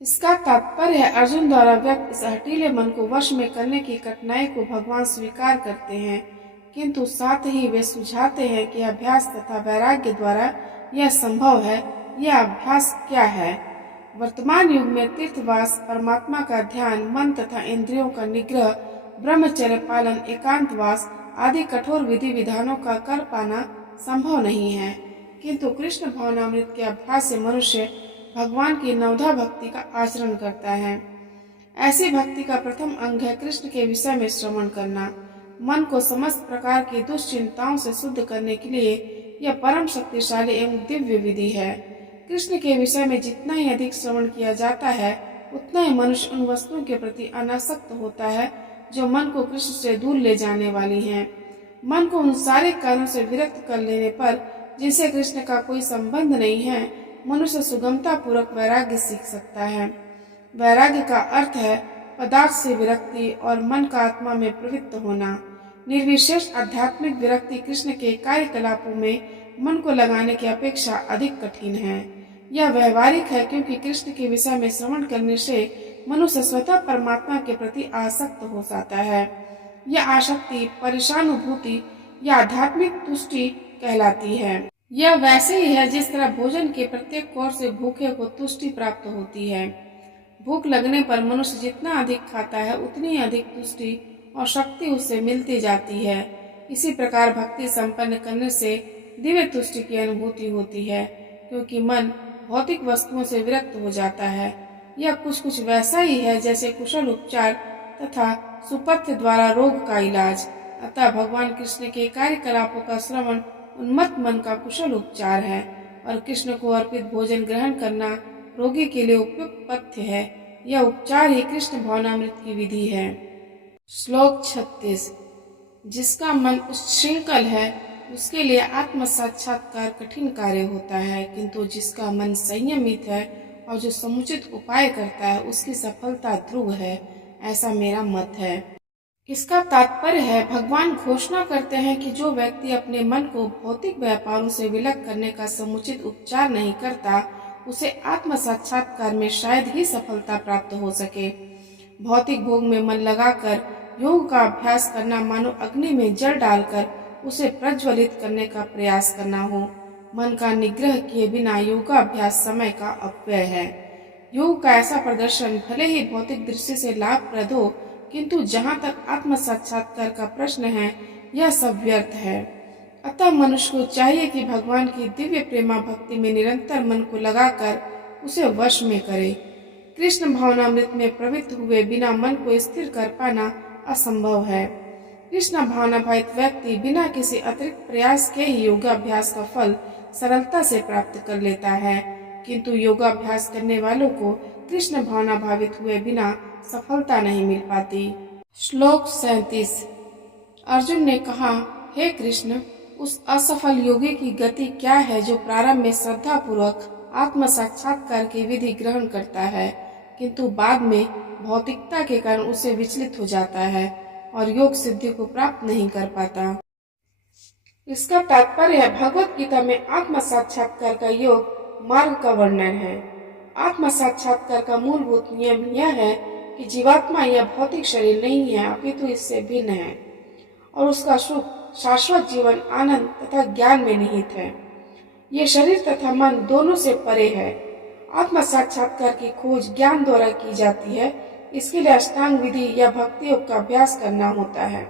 इसका तात्पर्य है अर्जुन द्वारा व्यक्त इस हठीले मन को वश में करने की कठिनाई को भगवान स्वीकार करते हैं, किंतु साथ ही वे सुझाते हैं कि अभ्यास तथा वैराग्य द्वारा यह संभव है, यह अभ्यास क्या है? वर्तमान युग में तीर्थवास, परमात्मा का ध्यान, मन तथा इंद्रियों का निग्रह, ब्रह्मचर्य पालन, एकांतवास आदि कठोर विधि विधानों का कर पाना संभव नहीं है, किंतु कृष्ण भावनामृत के अभ्यास से मनुष्य भगवान की नवधा भक्ति का आचरण करता है। ऐसी भक्ति का प्रथम अंग है कृष्ण के विषय में श्रवण करना। मन को समस्त प्रकार की दुश्चिंताओं से शुद्ध करने के लिए यह परम शक्तिशाली एवं दिव्य विधि है। कृष्ण के विषय में जितना ही अधिक श्रवण किया जाता है, उतना ही मनुष्य उन वस्तुओं के प्रति अनासक्त होता है जो मन को कृष्ण से दूर ले जाने वाली हैं। मन को उन सारे कार्यों से विरक्त कर लेने पर, जिनसे कृष्ण का कोई संबंध नहीं है, मनुष्य सुगमता पूर्वक वैराग्य सीख सकता है। वैराग्य का अर्थ है पदार्थ से विरक्ति और मन का आत्मा में प्रवृत्त होना। निर्विशेष आध्यात्मिक विरक्ति कृष्ण के कार्यकलापों में मन को लगाने की अपेक्षा अधिक कठिन है। यह व्यवहारिक है क्योंकि कृष्ण के विषय में श्रवण करने से मनुष्य स्वतः परमात्मा के प्रति आसक्त हो जाता है। यह आसक्ति परेशानुभूति या आध्यात्मिक तुष्टि कहलाती है। यह वैसे ही है जिस तरह भोजन के प्रत्येक कौर से भूखे को तुष्टि प्राप्त होती है। भूख लगने पर मनुष्य जितना अधिक खाता है, उतनी अधिक तुष्टि और शक्ति उससे मिलती जाती है। इसी प्रकार भक्ति संपन्न करने से दिव्य तुष्टि की अनुभूति होती है, क्योंकि मन भौतिक वस्तुओं से विरक्त हो जाता है। यह कुछ वैसा ही है जैसे कुशल उपचार तथा सुपथ्य द्वारा रोग का इलाज। अतः भगवान कृष्ण के कार्यकलापों का श्रवण उन्मत्त मन का कुशल उपचार है, और कृष्ण को अर्पित भोजन ग्रहण करना रोगी के लिए उपयुक्त पथ्य है। यह उपचार ही कृष्ण भावनामृत की विधि है। श्लोक 36। जिसका मन उच्छृंखल है, उसके लिए आत्म साक्षात्कार कठिन कार्य होता है, किंतु जिसका मन संयमित है और जो समुचित उपाय करता है, उसकी सफलता ध्रुव है। ऐसा मेरा मत है। इसका तात्पर्य है, भगवान घोषणा करते हैं कि जो व्यक्ति अपने मन को भौतिक व्यापारों से विलग करने का समुचित उपचार नहीं करता, उसे आत्म साक्षात्कार में शायद ही सफलता प्राप्त हो सके। भौतिक भोग में मन लगाकर योग का अभ्यास करना मानो अग्नि में जल डालकर उसे प्रज्वलित करने का प्रयास करना हो। मन का निग्रह किए बिना योगाभ्यास समय का अपव्यय है। योग का ऐसा प्रदर्शन भले ही भौतिक दृष्टि से लाभप्रद हो, किंतु जहाँ तक आत्म साक्षात्कार का प्रश्न है, यह सब व्यर्थ है। अतः मनुष्य को चाहिए कि भगवान की दिव्य प्रेमा भक्ति में निरंतर मन को लगाकर उसे वश में करे। कृष्ण भावनामृत में प्रवृत्त हुए बिना मन को स्थिर कर पाना असंभव है। कृष्ण भावनाभावित व्यक्ति बिना किसी अतिरिक्त प्रयास के ही योगाभ्यास का फल सरलता से प्राप्त कर लेता है, किंतु योगाभ्यास करने वालों को कृष्ण भावना भावित हुए बिना सफलता नहीं मिल पाती। श्लोक 37। अर्जुन ने कहा, हे कृष्ण, उस असफल योगी की गति क्या है जो प्रारंभ में श्रद्धा पूर्वक आत्म साक्षात्कार की विधि ग्रहण करता है, किंतु बाद में भौतिकता के कारण उसे विचलित हो जाता है और योग सिद्धि को प्राप्त नहीं कर पाता। इसका तात्पर्य है, भगवत गीता में आत्म साक्षात्कार का योग मार्ग का वर्णन है। आत्म साक्षात्कार का मूलभूत नियम यह है कि जीवात्मा यह भौतिक शरीर नहीं है, अपितु इससे भिन्न है, और उसका सुख शाश्वत जीवन, आनंद तथा ज्ञान में निहित है। ये शरीर तथा मन दोनों से परे है। आत्म साक्षात्कार की खोज ज्ञान द्वारा की जाती है। इसके लिए अष्टांग विधि या भक्ति योग का अभ्यास करना होता है।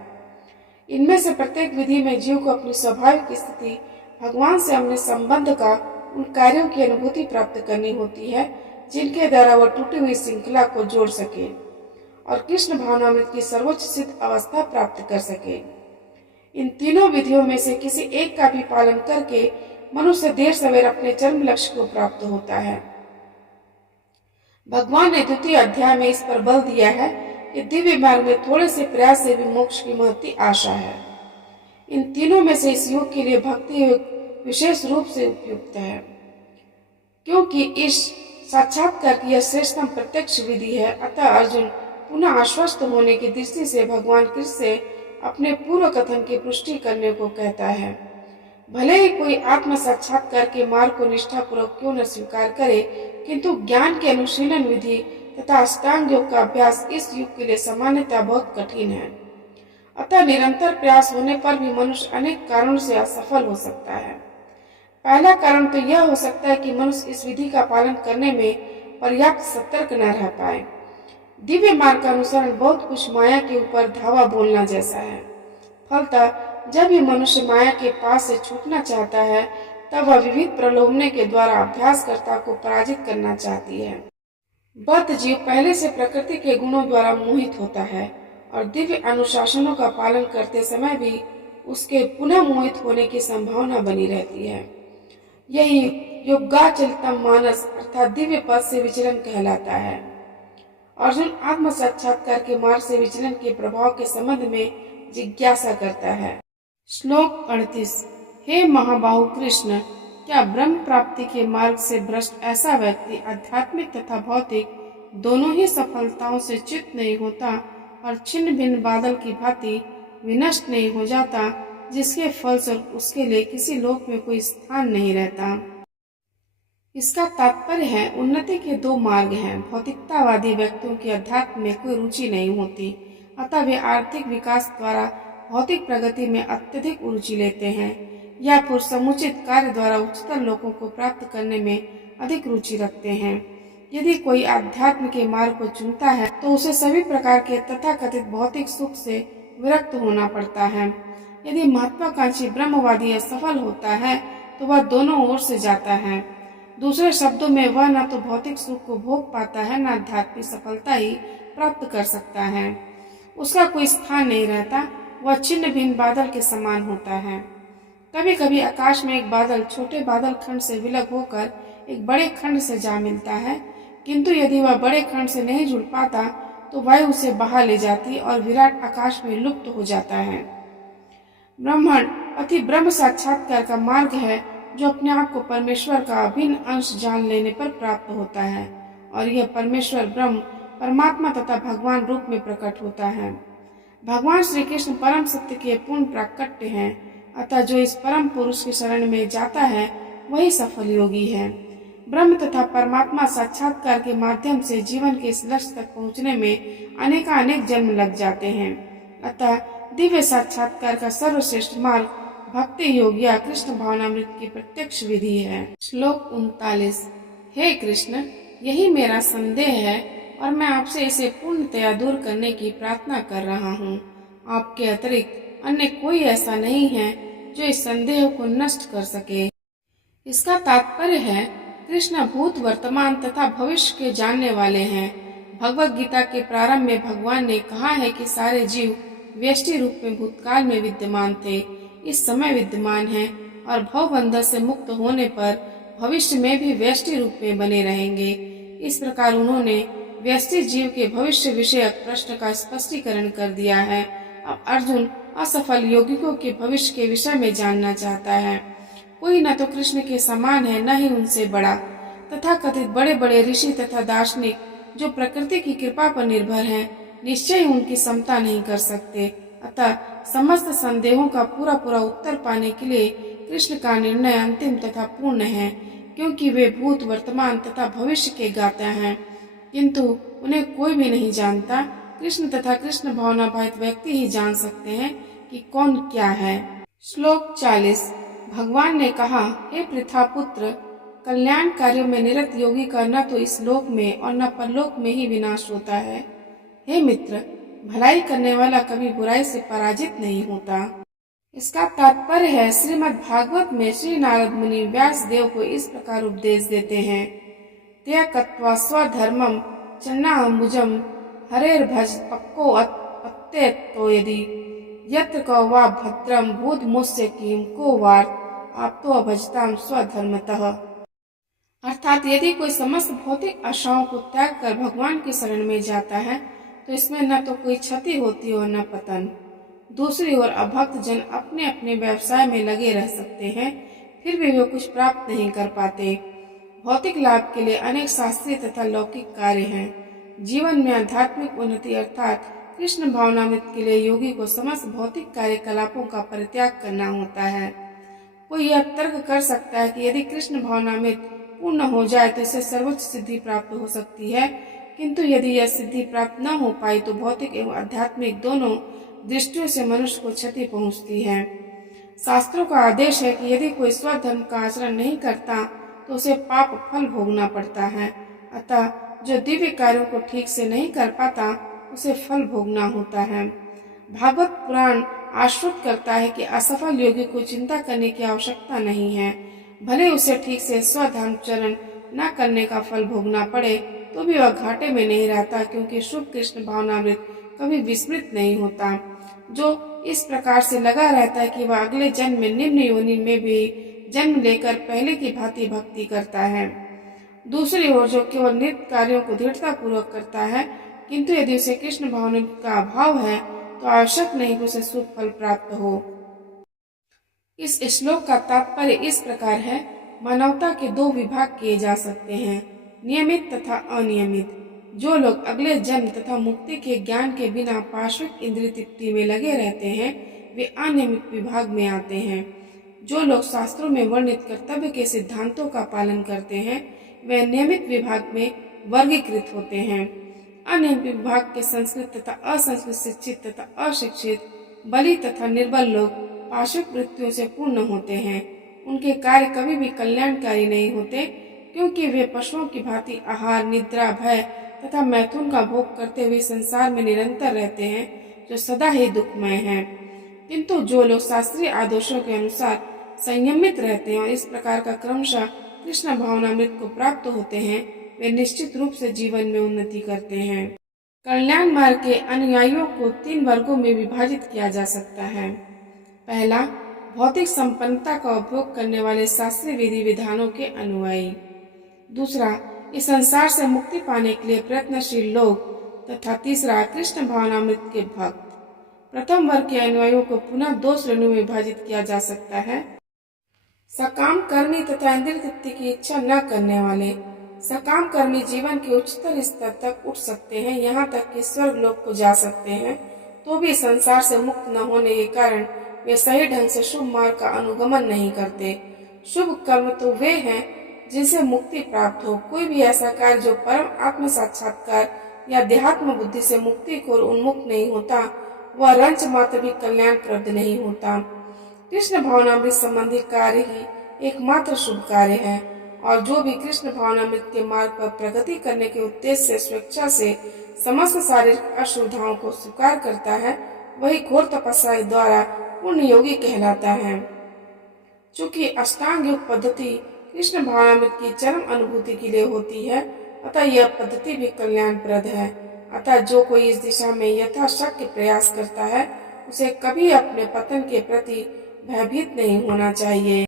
इनमें से प्रत्येक विधि में जीव को अपनी स्वाभाविक स्थिति, भगवान से अपने संबंध का, उन कार्यों की अनुभूति प्राप्त करनी होती है जिनके द्वारा वह टूटी हुई श्रृंखला को जोड़ सके और कृष्ण भावनामृत की सर्वोच्च सिद्ध अवस्था प्राप्त कर सके। इन तीनों विधियों में से किसी एक का भी पालन करके मनुष्य देर सवेर अपने चरम लक्ष्य को प्राप्त होता है। भगवान ने द्वितीय अध्याय में इस पर बल दिया है कि दिव्य मार्ग में थोड़े से प्रयास से भी मोक्ष की महती आशा है। इन तीनों में से इस योग के लिए भक्ति योग विशेष रूप से उपयुक्त है, क्योंकि इस साक्षात्कार की यह श्रेष्ठतम प्रत्यक्ष विधि है। अतः अर्जुन पुनः आश्वस्त होने की दृष्टि से भगवान कृष्ण से अपने पूर्व कथन की पुष्टि करने को कहता है। भले ही कोई आत्म साक्षात्कार के मार्ग को निष्ठापूर्वक क्यों न स्वीकार करे, किंतु ज्ञान के अनुशीलन विधि तथा अष्टांग योग का अभ्यास इस युग के लिए सामान्यतः बहुत कठिन है। अतः निरंतर प्रयास होने पर भी मनुष्य अनेक कारणों से असफल हो सकता है। पहला कारण तो यह हो सकता है कि मनुष्य इस विधि का पालन करने में पर्याप्त सतर्क न रह पाए। दिव्य मार्ग का अनुसरण बहुत कुछ माया के ऊपर धावा बोलना जैसा है। फलतः जब ये मनुष्य माया के पास से छूटना चाहता है, तब वह विविध प्रलोभने के द्वारा अभ्यासकर्ता को पराजित करना चाहती है। बद्ध जीव पहले से प्रकृति के गुणों द्वारा मोहित होता है और दिव्य अनुशासनों का पालन करते समय भी उसके पुनः मोहित होने की संभावना बनी रहती है। यही योगाचलितम मानस अर्थात दिव्य पद से विचलन कहलाता है। अर्जुन आत्म साक्षात्कार के मार्ग से विचलन के प्रभाव के संबंध में जिज्ञासा करता है। श्लोक 38। हे महाबाहु कृष्ण, क्या ब्रह्म प्राप्ति के मार्ग से भ्रष्ट ऐसा व्यक्ति आध्यात्मिक तथा भौतिक दोनों ही सफलताओं से च्युत नहीं होता और छिन्न भिन्न बादल की भांति विनष्ट नहीं हो जाता, जिसके फलस्वरूप उसके लिए किसी लोक में कोई स्थान नहीं रहता। इसका तात्पर्य है उन्नति के दो मार्ग हैं। भौतिकतावादी व्यक्तियों की अध्यात्म में कोई रुचि नहीं होती, अतः वे आर्थिक विकास द्वारा भौतिक प्रगति में अत्यधिक रुचि लेते हैं, या फिर समुचित कार्य द्वारा उच्चतर लोकों को प्राप्त करने में अधिक रुचि रखते हैं। यदि कोई अध्यात्म के मार्ग को चुनता है तो उसे सभी प्रकार के तथाकथित भौतिक सुख से विरक्त होना पड़ता है। यदि महत्वाकांक्षी ब्रह्मवादी असफल होता है तो वह दोनों ओर से जाता है। दूसरे शब्दों में वह न तो भौतिक सुख को भोग पाता है, न आध्यात्मिक सफलता ही प्राप्त कर सकता है। उसका कोई स्थान नहीं रहता, वह छिन्न भिन्न बादल के समान होता है। कभी कभी आकाश में एक बादल छोटे बादल खंड से विलग होकर एक बड़े खंड से जा मिलता है, किंतु यदि वह बड़े खंड से नहीं जुड़ पाता तो वायु उसे बहा ले जाती और विराट आकाश में लुप्त हो जाता है। ब्रह्मण अति ब्रह्म साक्षात्कार का मार्ग है, जो अपने आप को परमेश्वर का अभिन्न अंश जान लेने पर प्राप्त होता है, और यह परमेश्वर ब्रह्म परमात्मा तथा भगवान रूप में प्रकट होता है। भगवान श्री कृष्ण परम सत्य के पूर्ण प्राकट्य हैं, अतः जो इस परम पुरुष की शरण में जाता है वही सफल योगी है। ब्रह्म तथा परमात्मा साक्षात्कार के माध्यम से जीवन के इस लक्ष्य तक पहुँचने में अनेकानेक जन्म लग जाते हैं। अतः दिव्य साक्षात्कार का सर्वश्रेष्ठ मार्ग भक्ति योग या कृष्ण भावनामृत की प्रत्यक्ष विधि है। श्लोक 39। हे कृष्ण, यही मेरा संदेह है और मैं आपसे इसे पूर्णतया दूर करने की प्रार्थना कर रहा हूँ। आपके अतिरिक्त अन्य कोई ऐसा नहीं है जो इस संदेह को नष्ट कर सके। इसका तात्पर्य है कृष्ण भूत वर्तमान तथा भविष्य के जानने वाले हैं। भगवत गीता के प्रारंभ में भगवान ने कहा है कि सारे जीव व्यष्टि रूप में भूतकाल में विद्यमान थे, इस समय विद्यमान हैं और भवबंधन से मुक्त होने पर भविष्य में भी व्यष्टि रूप में बने रहेंगे। इस प्रकार उन्होंने व्यष्टि जीव के भविष्य विषयक प्रश्न का स्पष्टीकरण कर दिया है। अब अर्जुन असफल यौगिकों के भविष्य के विषय में जानना चाहता है। कोई न तो कृष्ण के समान है, न ही उनसे बड़ा। तथा कथित बड़े बड़े ऋषि तथा दार्शनिक जो प्रकृति की कृपा पर निर्भर हैं, निश्चय ही उनकी समता नहीं कर सकते। अतः समस्त संदेहों का पूरा पूरा उत्तर पाने के लिए कृष्ण का निर्णय अंतिम तथा पूर्ण है, क्योंकि वे भूत वर्तमान तथा भविष्य के गाता हैं, किंतु उन्हें कोई भी नहीं जानता। कृष्ण तथा कृष्ण भावना भावित व्यक्ति ही जान सकते हैं कि कौन क्या है। श्लोक 40। भगवान ने कहा, हे पृथा पुत्र, कल्याण कार्यों में निरत योगी का न तो इस लोक में और न परलोक में ही विनाश होता है। हे मित्र, भलाई करने वाला कभी बुराई से पराजित नहीं होता। इसका तात्पर्य है श्रीमद् भागवत में श्री नारद मुनि व्यास देव को इस प्रकार उपदेश देते हैं। त्यक्त्वा स्वधर्मम चन्नाम्बुजम हरेर भज पक्को अत्येतो यदि यत्र को वा भद्रम भूत मुस्य किम को वार आप तो अभजताम स्वधर्मतः। अर्थात यदि कोई समस्त भौतिक आशाओं को त्याग कर भगवान की शरण में जाता है तो इसमें न तो कोई क्षति होती और न पतन। दूसरी ओर अभक्त जन अपने अपने व्यवसाय में लगे रह सकते हैं, फिर भी वे कुछ प्राप्त नहीं कर पाते। भौतिक लाभ के लिए अनेक शास्त्रीय तथा लौकिक कार्य हैं। जीवन में आध्यात्मिक उन्नति अर्थात कृष्ण भावनामृत के लिए योगी को समस्त भौतिक कार्यकलापों का परित्याग करना होता है। कोई यह तर्क कर सकता है कि यदि कृष्ण भावनामृत पूर्ण हो जाए तो इसे सर्वोच्च सिद्धि प्राप्त हो सकती है, किंतु यदि यह सिद्धि प्राप्त न हो पाई तो भौतिक एवं आध्यात्मिक दोनों दृष्टियों से मनुष्य को क्षति पहुंचती है। शास्त्रों का आदेश है कि यदि कोई स्वधर्म का आचरण नहीं करता तो उसे पाप फल भोगना पड़ता है। अतः जो दिव्य कार्यों को ठीक से नहीं कर पाता उसे फल भोगना होता है। भागवत पुराण आश्वस्त करता है कि असफल योगी को चिंता करने की आवश्यकता नहीं है। भले उसे ठीक से स्वधर्माचरण न करने का फल भोगना पड़े तो भी वह घाटे में नहीं रहता, क्योंकि शुभ कृष्ण भावनामृत कभी विस्मृत नहीं होता। जो इस प्रकार से लगा रहता है कि वह अगले जन्म में निम्न योनि में भी जन्म लेकर पहले की भांति भक्ति करता है। दूसरी ओर जो केवल नित्य कार्यों को दृढ़ता पूर्वक करता है, किंतु यदि उसे कृष्ण भावनामृत का अभाव है तो आवश्यक नहीं कि उसे शुभ फल प्राप्त हो। इस श्लोक का तात्पर्य इस प्रकार है, मानवता के दो विभाग किए जा सकते हैं, नियमित तथा अनियमित। जो लोग अगले जन्म तथा मुक्ति के ज्ञान के बिना पार्श्विक इंद्रिय तृप्ति में लगे रहते हैं वे अनियमित विभाग में आते हैं। जो लोग शास्त्रों में वर्णित कर्तव्य के सिद्धांतों का पालन करते हैं वे नियमित विभाग में वर्गीकृत होते हैं। अनियमित विभाग के संस्कृत तथा असंस्कृत, शिक्षित तथा अशिक्षित, बलि तथा निर्बल लोग पार्श्विक वृत्तियों से पूर्ण होते हैं। उनके कार्य कभी भी कल्याणकारी नहीं होते, क्योंकि वे पशुओं की भांति आहार, निद्रा, भय तथा मैथुन का भोग करते हुए संसार में निरंतर रहते हैं, जो सदा ही दुखमय है। किंतु जो लोग शास्त्रीय आदर्शों के अनुसार संयमित रहते हैं और इस प्रकार का क्रमशः कृष्ण भावनामृत को प्राप्त होते हैं वे निश्चित रूप से जीवन में उन्नति करते हैं। कल्याण मार्ग के अनुयायियों को 3 वर्गों में विभाजित किया जा सकता है। पहला, भौतिक संपन्नता का उपभोग करने वाले शास्त्रीय विधि विधानों के अनुयायी। दूसरा, इस संसार से मुक्ति पाने के लिए प्रयत्नशील लोग। तथा तीसरा, कृष्ण भावनामृत के भक्त। प्रथम वर्ग के अनुयायियों को पुनः 2 श्रेणियों में विभाजित किया जा सकता है। सकाम कर्मी तथा इंद्रिय तृप्ति की इच्छा न करने वाले। सकाम कर्मी जीवन के उच्चतर स्तर तक उठ सकते हैं, यहाँ तक कि स्वर्ग लोक को जा सकते हैं, तो भी संसार से मुक्त न होने के कारण वे सही ढंग से शुभ मार्ग का अनुगमन नहीं करते। शुभ कर्म तो वे हैं जिनसे मुक्ति प्राप्त हो। कोई भी ऐसा कार्य जो परम आत्म साक्षात्कार या देहात्म बुद्धि से मुक्ति को उन्मुख नहीं होता वह रंच मात्र भी कल्याणप्रद नहीं होता। कृष्ण भावनामृत संबंधी कार्य ही एकमात्र शुभ कार्य है, और जो भी कृष्ण भावनामृत के मार्ग पर प्रगति करने के उद्देश्य से स्वेच्छा से समस्त शारीरिक असुविधाओं को स्वीकार करता है वही घोर तपस्या द्वारा पूर्ण योगी कहलाता है। चूँकि अष्टांग योग पद्धति कृष्ण भावनामृत की चरम अनुभूति के लिए होती है, अतः यह पद्धति भी कल्याणप्रद है। अतः जो कोई इस दिशा में यथाशक्य प्रयास करता है उसे कभी अपने पतन के प्रति भयभीत नहीं होना चाहिए।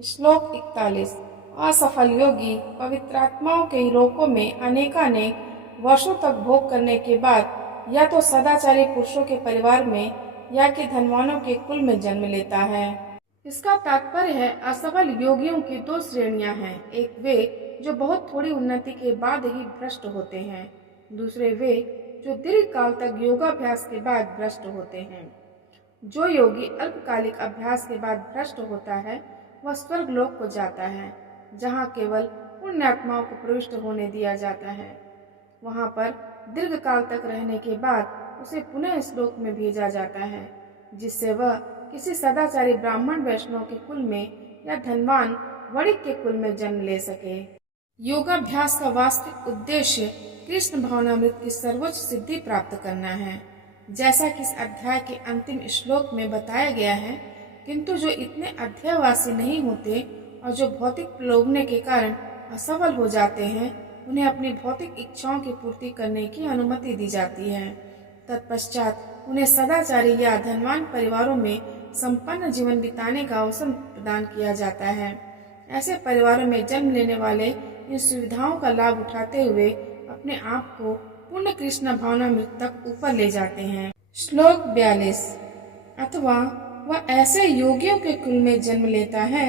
श्लोक 41। असफल योगी पवित्रात्माओं के लोकों में अनेकानेक वर्षों तक भोग करने के बाद या तो सदाचारी पुरुषों के परिवार में या कि धनवानों के कुल में जन्म लेता है। इसका तात्पर्य है असफल योगियों की 2 श्रेणियां हैं। एक वे जो बहुत थोड़ी उन्नति के बाद ही भ्रष्ट होते हैं, दूसरे वे जो दीर्घ काल तक योगाभ्यास के बाद भ्रष्ट होते हैं। जो योगी अल्पकालिक अभ्यास के बाद भ्रष्ट होता है वह स्वर्ग लोक को जाता है, जहाँ केवल पुण्यात्माओं को प्रविष्ट होने दिया जाता है। वहाँ पर दीर्घ काल तक रहने के बाद उसे पुनः इस लोक में भेजा जाता है, जिससे वह किसी सदाचारी ब्राह्मण वैष्णव के कुल में या धनवान वणिक के कुल में जन्म ले सके। योगाभ्यास का वास्तविक उद्देश्य कृष्ण भावनामृत की सर्वोच्च सिद्धि प्राप्त करना है, जैसा कि इस अध्याय के अंतिम श्लोक में बताया गया है। किंतु जो इतने अध्यायवासी नहीं होते और जो भौतिक प्रलोभने के कारण असफल हो जाते हैं उन्हें अपनी भौतिक इच्छाओं की पूर्ति करने की अनुमति दी जाती है। तत्पश्चात उन्हें सदाचारी या धनवान परिवारों में संपन्न जीवन बिताने का अवसर प्रदान किया जाता है। ऐसे परिवारों में जन्म लेने वाले इन सुविधाओं का लाभ उठाते हुए अपने आप को पूर्ण कृष्ण भावनामृत तक ऊपर ले जाते हैं। श्लोक 42। अथवा वह ऐसे योगियों के कुल में जन्म लेता है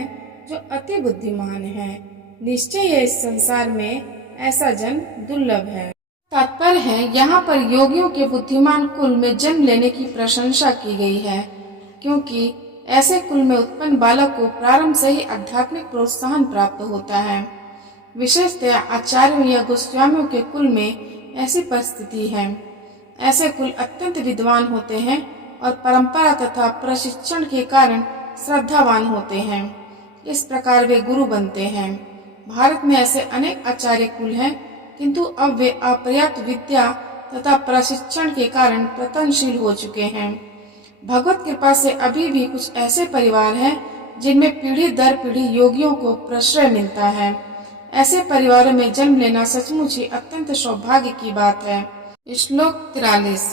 जो अति बुद्धिमान है। निश्चय है इस संसार में ऐसा जन्म दुर्लभ है। तात्पर्य है यहाँ पर योगियों के बुद्धिमान कुल में जन्म लेने की प्रशंसा की गई है, क्योंकि ऐसे कुल में उत्पन्न बालक को प्रारंभ से ही आध्यात्मिक प्रोत्साहन प्राप्त होता है। विशेषतः आचार्यों या गोस्वामियों के कुल में ऐसी परिस्थिति है। ऐसे कुल अत्यंत विद्वान होते हैं और परंपरा तथा प्रशिक्षण के कारण श्रद्धावान होते हैं। इस प्रकार वे गुरु बनते हैं। भारत में ऐसे अनेक आचार्य कुल हैं, किंतु अब वे अपर्याप्त विद्या तथा प्रशिक्षण के कारण पतनशील हो चुके हैं। भगवत कृपा से अभी भी कुछ ऐसे परिवार हैं जिनमें पीढ़ी दर पीढ़ी योगियों को प्रश्रय मिलता है। ऐसे परिवारों में जन्म लेना सचमुच ही अत्यंत सौभाग्य की बात है। श्लोक 43।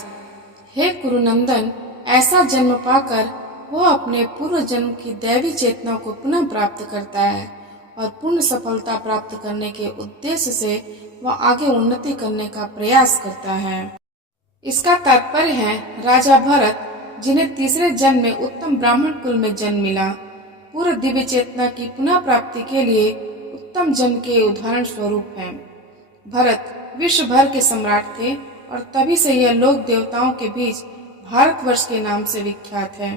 हे कुरुनंदन, ऐसा जन्म पाकर वो अपने पूर्व जन्म की दैवी चेतना को पुनः प्राप्त करता है और पूर्ण सफलता प्राप्त करने के उद्देश्य से वह आगे उन्नति करने का प्रयास करता है। इसका तात्पर्य है राजा भरत, जिन्हें तीसरे जन्म में उत्तम ब्राह्मण कुल में जन्म मिला, पूर्व दिव्य चेतना की पुनः प्राप्ति के लिए उत्तम जन्म के उदाहरण स्वरूप हैं। भरत विश्व भर के सम्राट थे और तभी से यह लोक देवताओं के बीच भारतवर्ष के नाम से विख्यात है।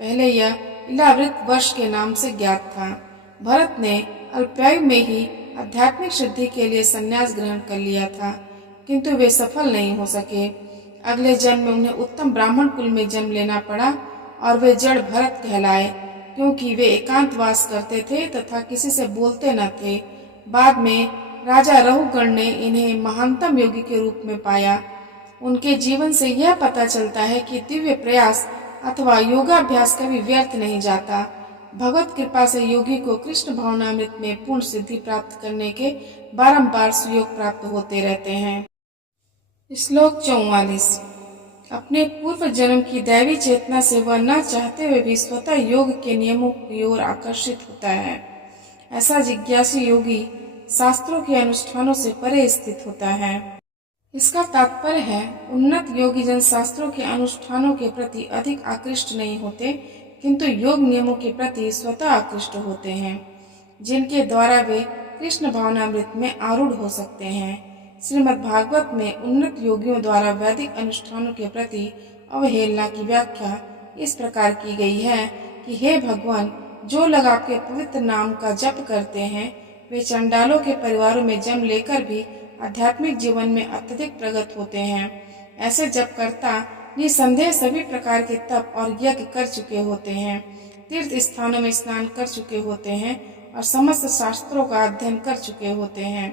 पहले यह इलावृत वर्ष के नाम से ज्ञात था। भरत ने अल्पायु में ही आध्यात्मिक सिद्धि के लिए संन्यास ग्रहण कर लिया था, किंतु वे सफल नहीं हो सके। अगले जन्म में उन्हें उत्तम ब्राह्मण कुल में जन्म लेना पड़ा और वे जड़ भरत कहलाए, क्योंकि वे एकांतवास करते थे तथा किसी से बोलते न थे। बाद में राजा रहुगण ने इन्हें महानतम योगी के रूप में पाया। उनके जीवन से यह पता चलता है कि दिव्य प्रयास अथवा योगाभ्यास कभी व्यर्थ नहीं जाता। भगवत कृपा से योगी को कृष्ण भावनामृत में पूर्ण सिद्धि प्राप्त करने के बारंबार सुयोग प्राप्त होते रहते हैं। श्लोक 44। अपने पूर्व जन्म की दैवी चेतना से वह न चाहते हुए भी स्वतः योग के नियमों की ओर आकर्षित होता है। ऐसा जिज्ञासु योगी शास्त्रों के अनुष्ठानों से परे स्थित होता है। इसका तात्पर्य है उन्नत योगी जन शास्त्रों के अनुष्ठानों के प्रति अधिक आकृष्ट नहीं होते, किंतु योग नियमों के प्रति स्वतः आकृष्ट होते हैं, जिनके द्वारा वे कृष्ण भावनामृत में आरूढ़ हो सकते हैं। श्रीमद् भागवत में उन्नत योगियों द्वारा वैदिक अनुष्ठानों के प्रति अवहेलना की व्याख्या इस प्रकार की गई है कि हे भगवान, जो लोग आपके पवित्र नाम का जप करते हैं वे चंडालों के परिवारों में जन्म लेकर भी आध्यात्मिक जीवन में अत्यधिक प्रगत होते हैं। ऐसे जपकर्ता निसंदेह सभी प्रकार के तप और यज्ञ कर चुके होते हैं, तीर्थ स्थानों में स्नान कर चुके होते हैं और समस्त शास्त्रों का अध्ययन कर चुके होते हैं।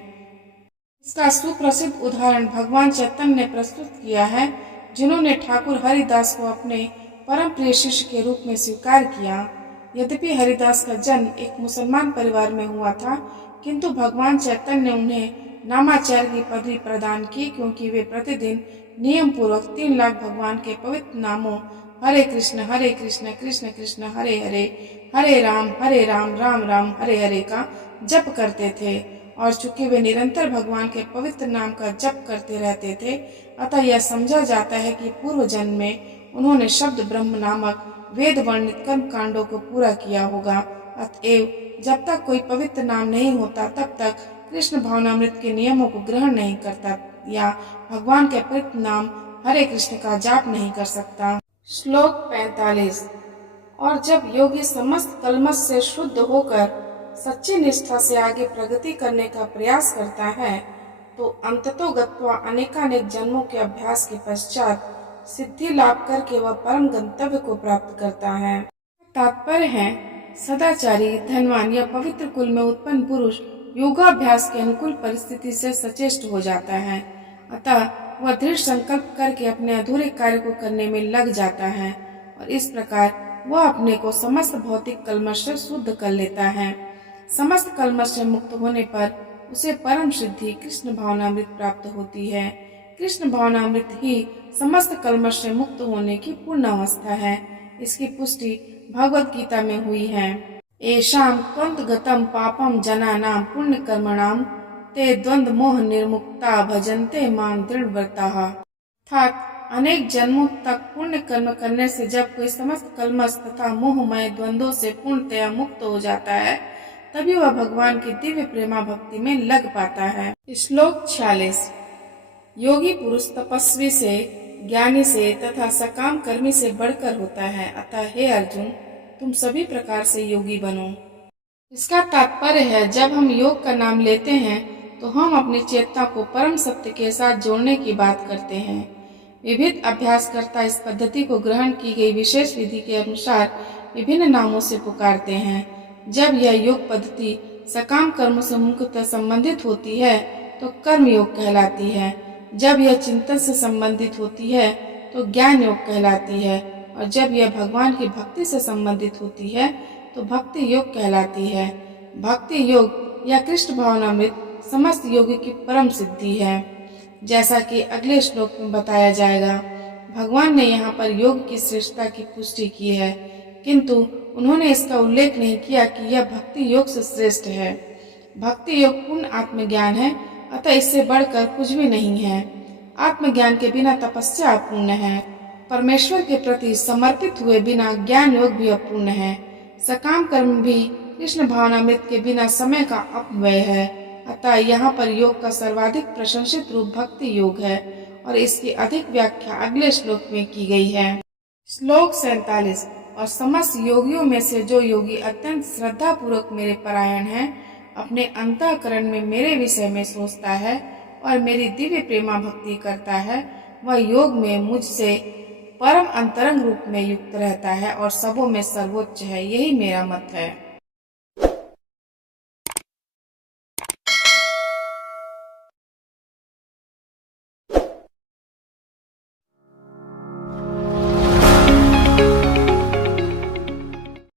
इसका सुप्रसिद्ध उदाहरण भगवान चैतन्य ने प्रस्तुत किया है, जिन्होंने ठाकुर हरिदास को अपने परम प्रिय शिष्य के रूप में स्वीकार किया। यद्यपि हरिदास का जन्म एक मुसलमान परिवार में हुआ था, किंतु भगवान चैतन्य ने उन्हें नामाचार्य की पदवी प्रदान की, क्योंकि वे प्रतिदिन नियम पूर्वक 3 लाख भगवान के पवित्र नामों हरे कृष्ण कृष्ण कृष्ण हरे हरे राम राम राम हरे हरे का जप करते थे। और चूंकि वे निरंतर भगवान के पवित्र नाम का जप करते रहते थे, अतः यह समझा जाता है कि पूर्व जन्म में उन्होंने शब्द ब्रह्म नामक वेद वर्णित कर्म कांडों को पूरा किया होगा। अतएव जब तक कोई पवित्र नाम नहीं होता, तब तक कृष्ण भावनामृत के नियमों को ग्रहण नहीं करता या भगवान के पवित्र नाम हरे कृष्ण का जाप नहीं कर सकता। श्लोक 45। और जब योगी समस्त कलमश से शुद्ध होकर सच्ची निष्ठा से आगे प्रगति करने का प्रयास करता है, तो अंततोगत्वा अनेकानेक जन्मों के अभ्यास के पश्चात सिद्धि लाभ करके वह परम गंतव्य को प्राप्त करता है। तात्पर्य है सदाचारी, धनवान या पवित्र कुल में उत्पन्न पुरुष योगाभ्यास के अनुकूल परिस्थिति से सचेष्ट हो जाता है, अतः वह दृढ़ संकल्प करके अपने अधूरे कार्य को करने में लग जाता है और इस प्रकार वह अपने को समस्त भौतिक कलमश से शुद्ध कर लेता है। समस्त कलमश से मुक्त होने पर उसे परम सिद्धि कृष्ण भावनामृत प्राप्त होती है। कृष्ण भावनामृत ही समस्त कलमश से मुक्त होने की पूर्ण अवस्था है। इसकी पुष्टि भगवत गीता में हुई है। एषाम त्वंत गतम पापम जनानाम पुण्य कर्मणाम ते द्वंद्व मोह निर्मुक्ता भजन्ते मां दृढ़व्रताः। अर्थात अनेक जन्मों तक पुण्य कर्म करने से जब कोई समस्त कलमश तथा मोहमय द्वंद्वों से पूर्णतया मुक्त हो जाता है, तभी वह भगवान की दिव्य प्रेमा भक्ति में लग पाता है। श्लोक 46। योगी पुरुष तपस्वी से, ज्ञानी से तथा सकाम कर्मी से बढ़कर होता है, अतः हे अर्जुन, तुम सभी प्रकार से योगी बनो। इसका तात्पर्य है जब हम योग का नाम लेते हैं तो हम अपनी चेतना को परम सत्य के साथ जोड़ने की बात करते हैं। विविध अभ्यासकर्ता इस पद्धति को ग्रहण की गई विशेष विधि के अनुसार विभिन्न नामों से पुकारते हैं। जब यह योग पद्धति सकाम कर्मों से मुख्यतः संबंधित होती है तो कर्म योग कहलाती है। जब यह चिंतन से संबंधित होती है तो ज्ञान योग कहलाती है, और जब यह भगवान की भक्ति से संबंधित होती है तो भक्ति योग कहलाती है। भक्ति योग या कृष्ण भावनामृत समस्त योगी की परम सिद्धि है, जैसा कि अगले श्लोक में बताया जाएगा। भगवान ने यहाँ पर योग की श्रेष्ठता की पुष्टि की है, किंतु उन्होंने इसका उल्लेख नहीं किया कि यह भक्ति योग से श्रेष्ठ है। भक्ति योग पूर्ण आत्मज्ञान है, अतः इससे बढ़कर कुछ भी नहीं है। आत्मज्ञान के बिना तपस्या अपूर्ण है। परमेश्वर के प्रति समर्पित हुए बिना ज्ञान योग भी अपूर्ण है। सकाम कर्म भी कृष्ण भावनामृत के बिना समय का अपव्यय है। अतः यहाँ पर योग का सर्वाधिक प्रशंसित रूप भक्ति योग है, और इसकी अधिक व्याख्या अगले श्लोक में की गई है। श्लोक 47। और समस्त योगियों में से जो योगी अत्यंत श्रद्धा पूर्वक मेरे परायण है, अपने अंतःकरण में मेरे विषय में सोचता है और मेरी दिव्य प्रेमा भक्ति करता है, वह योग में मुझसे परम अंतरंग रूप में युक्त रहता है और सबों में सर्वोच्च है। यही मेरा मत है।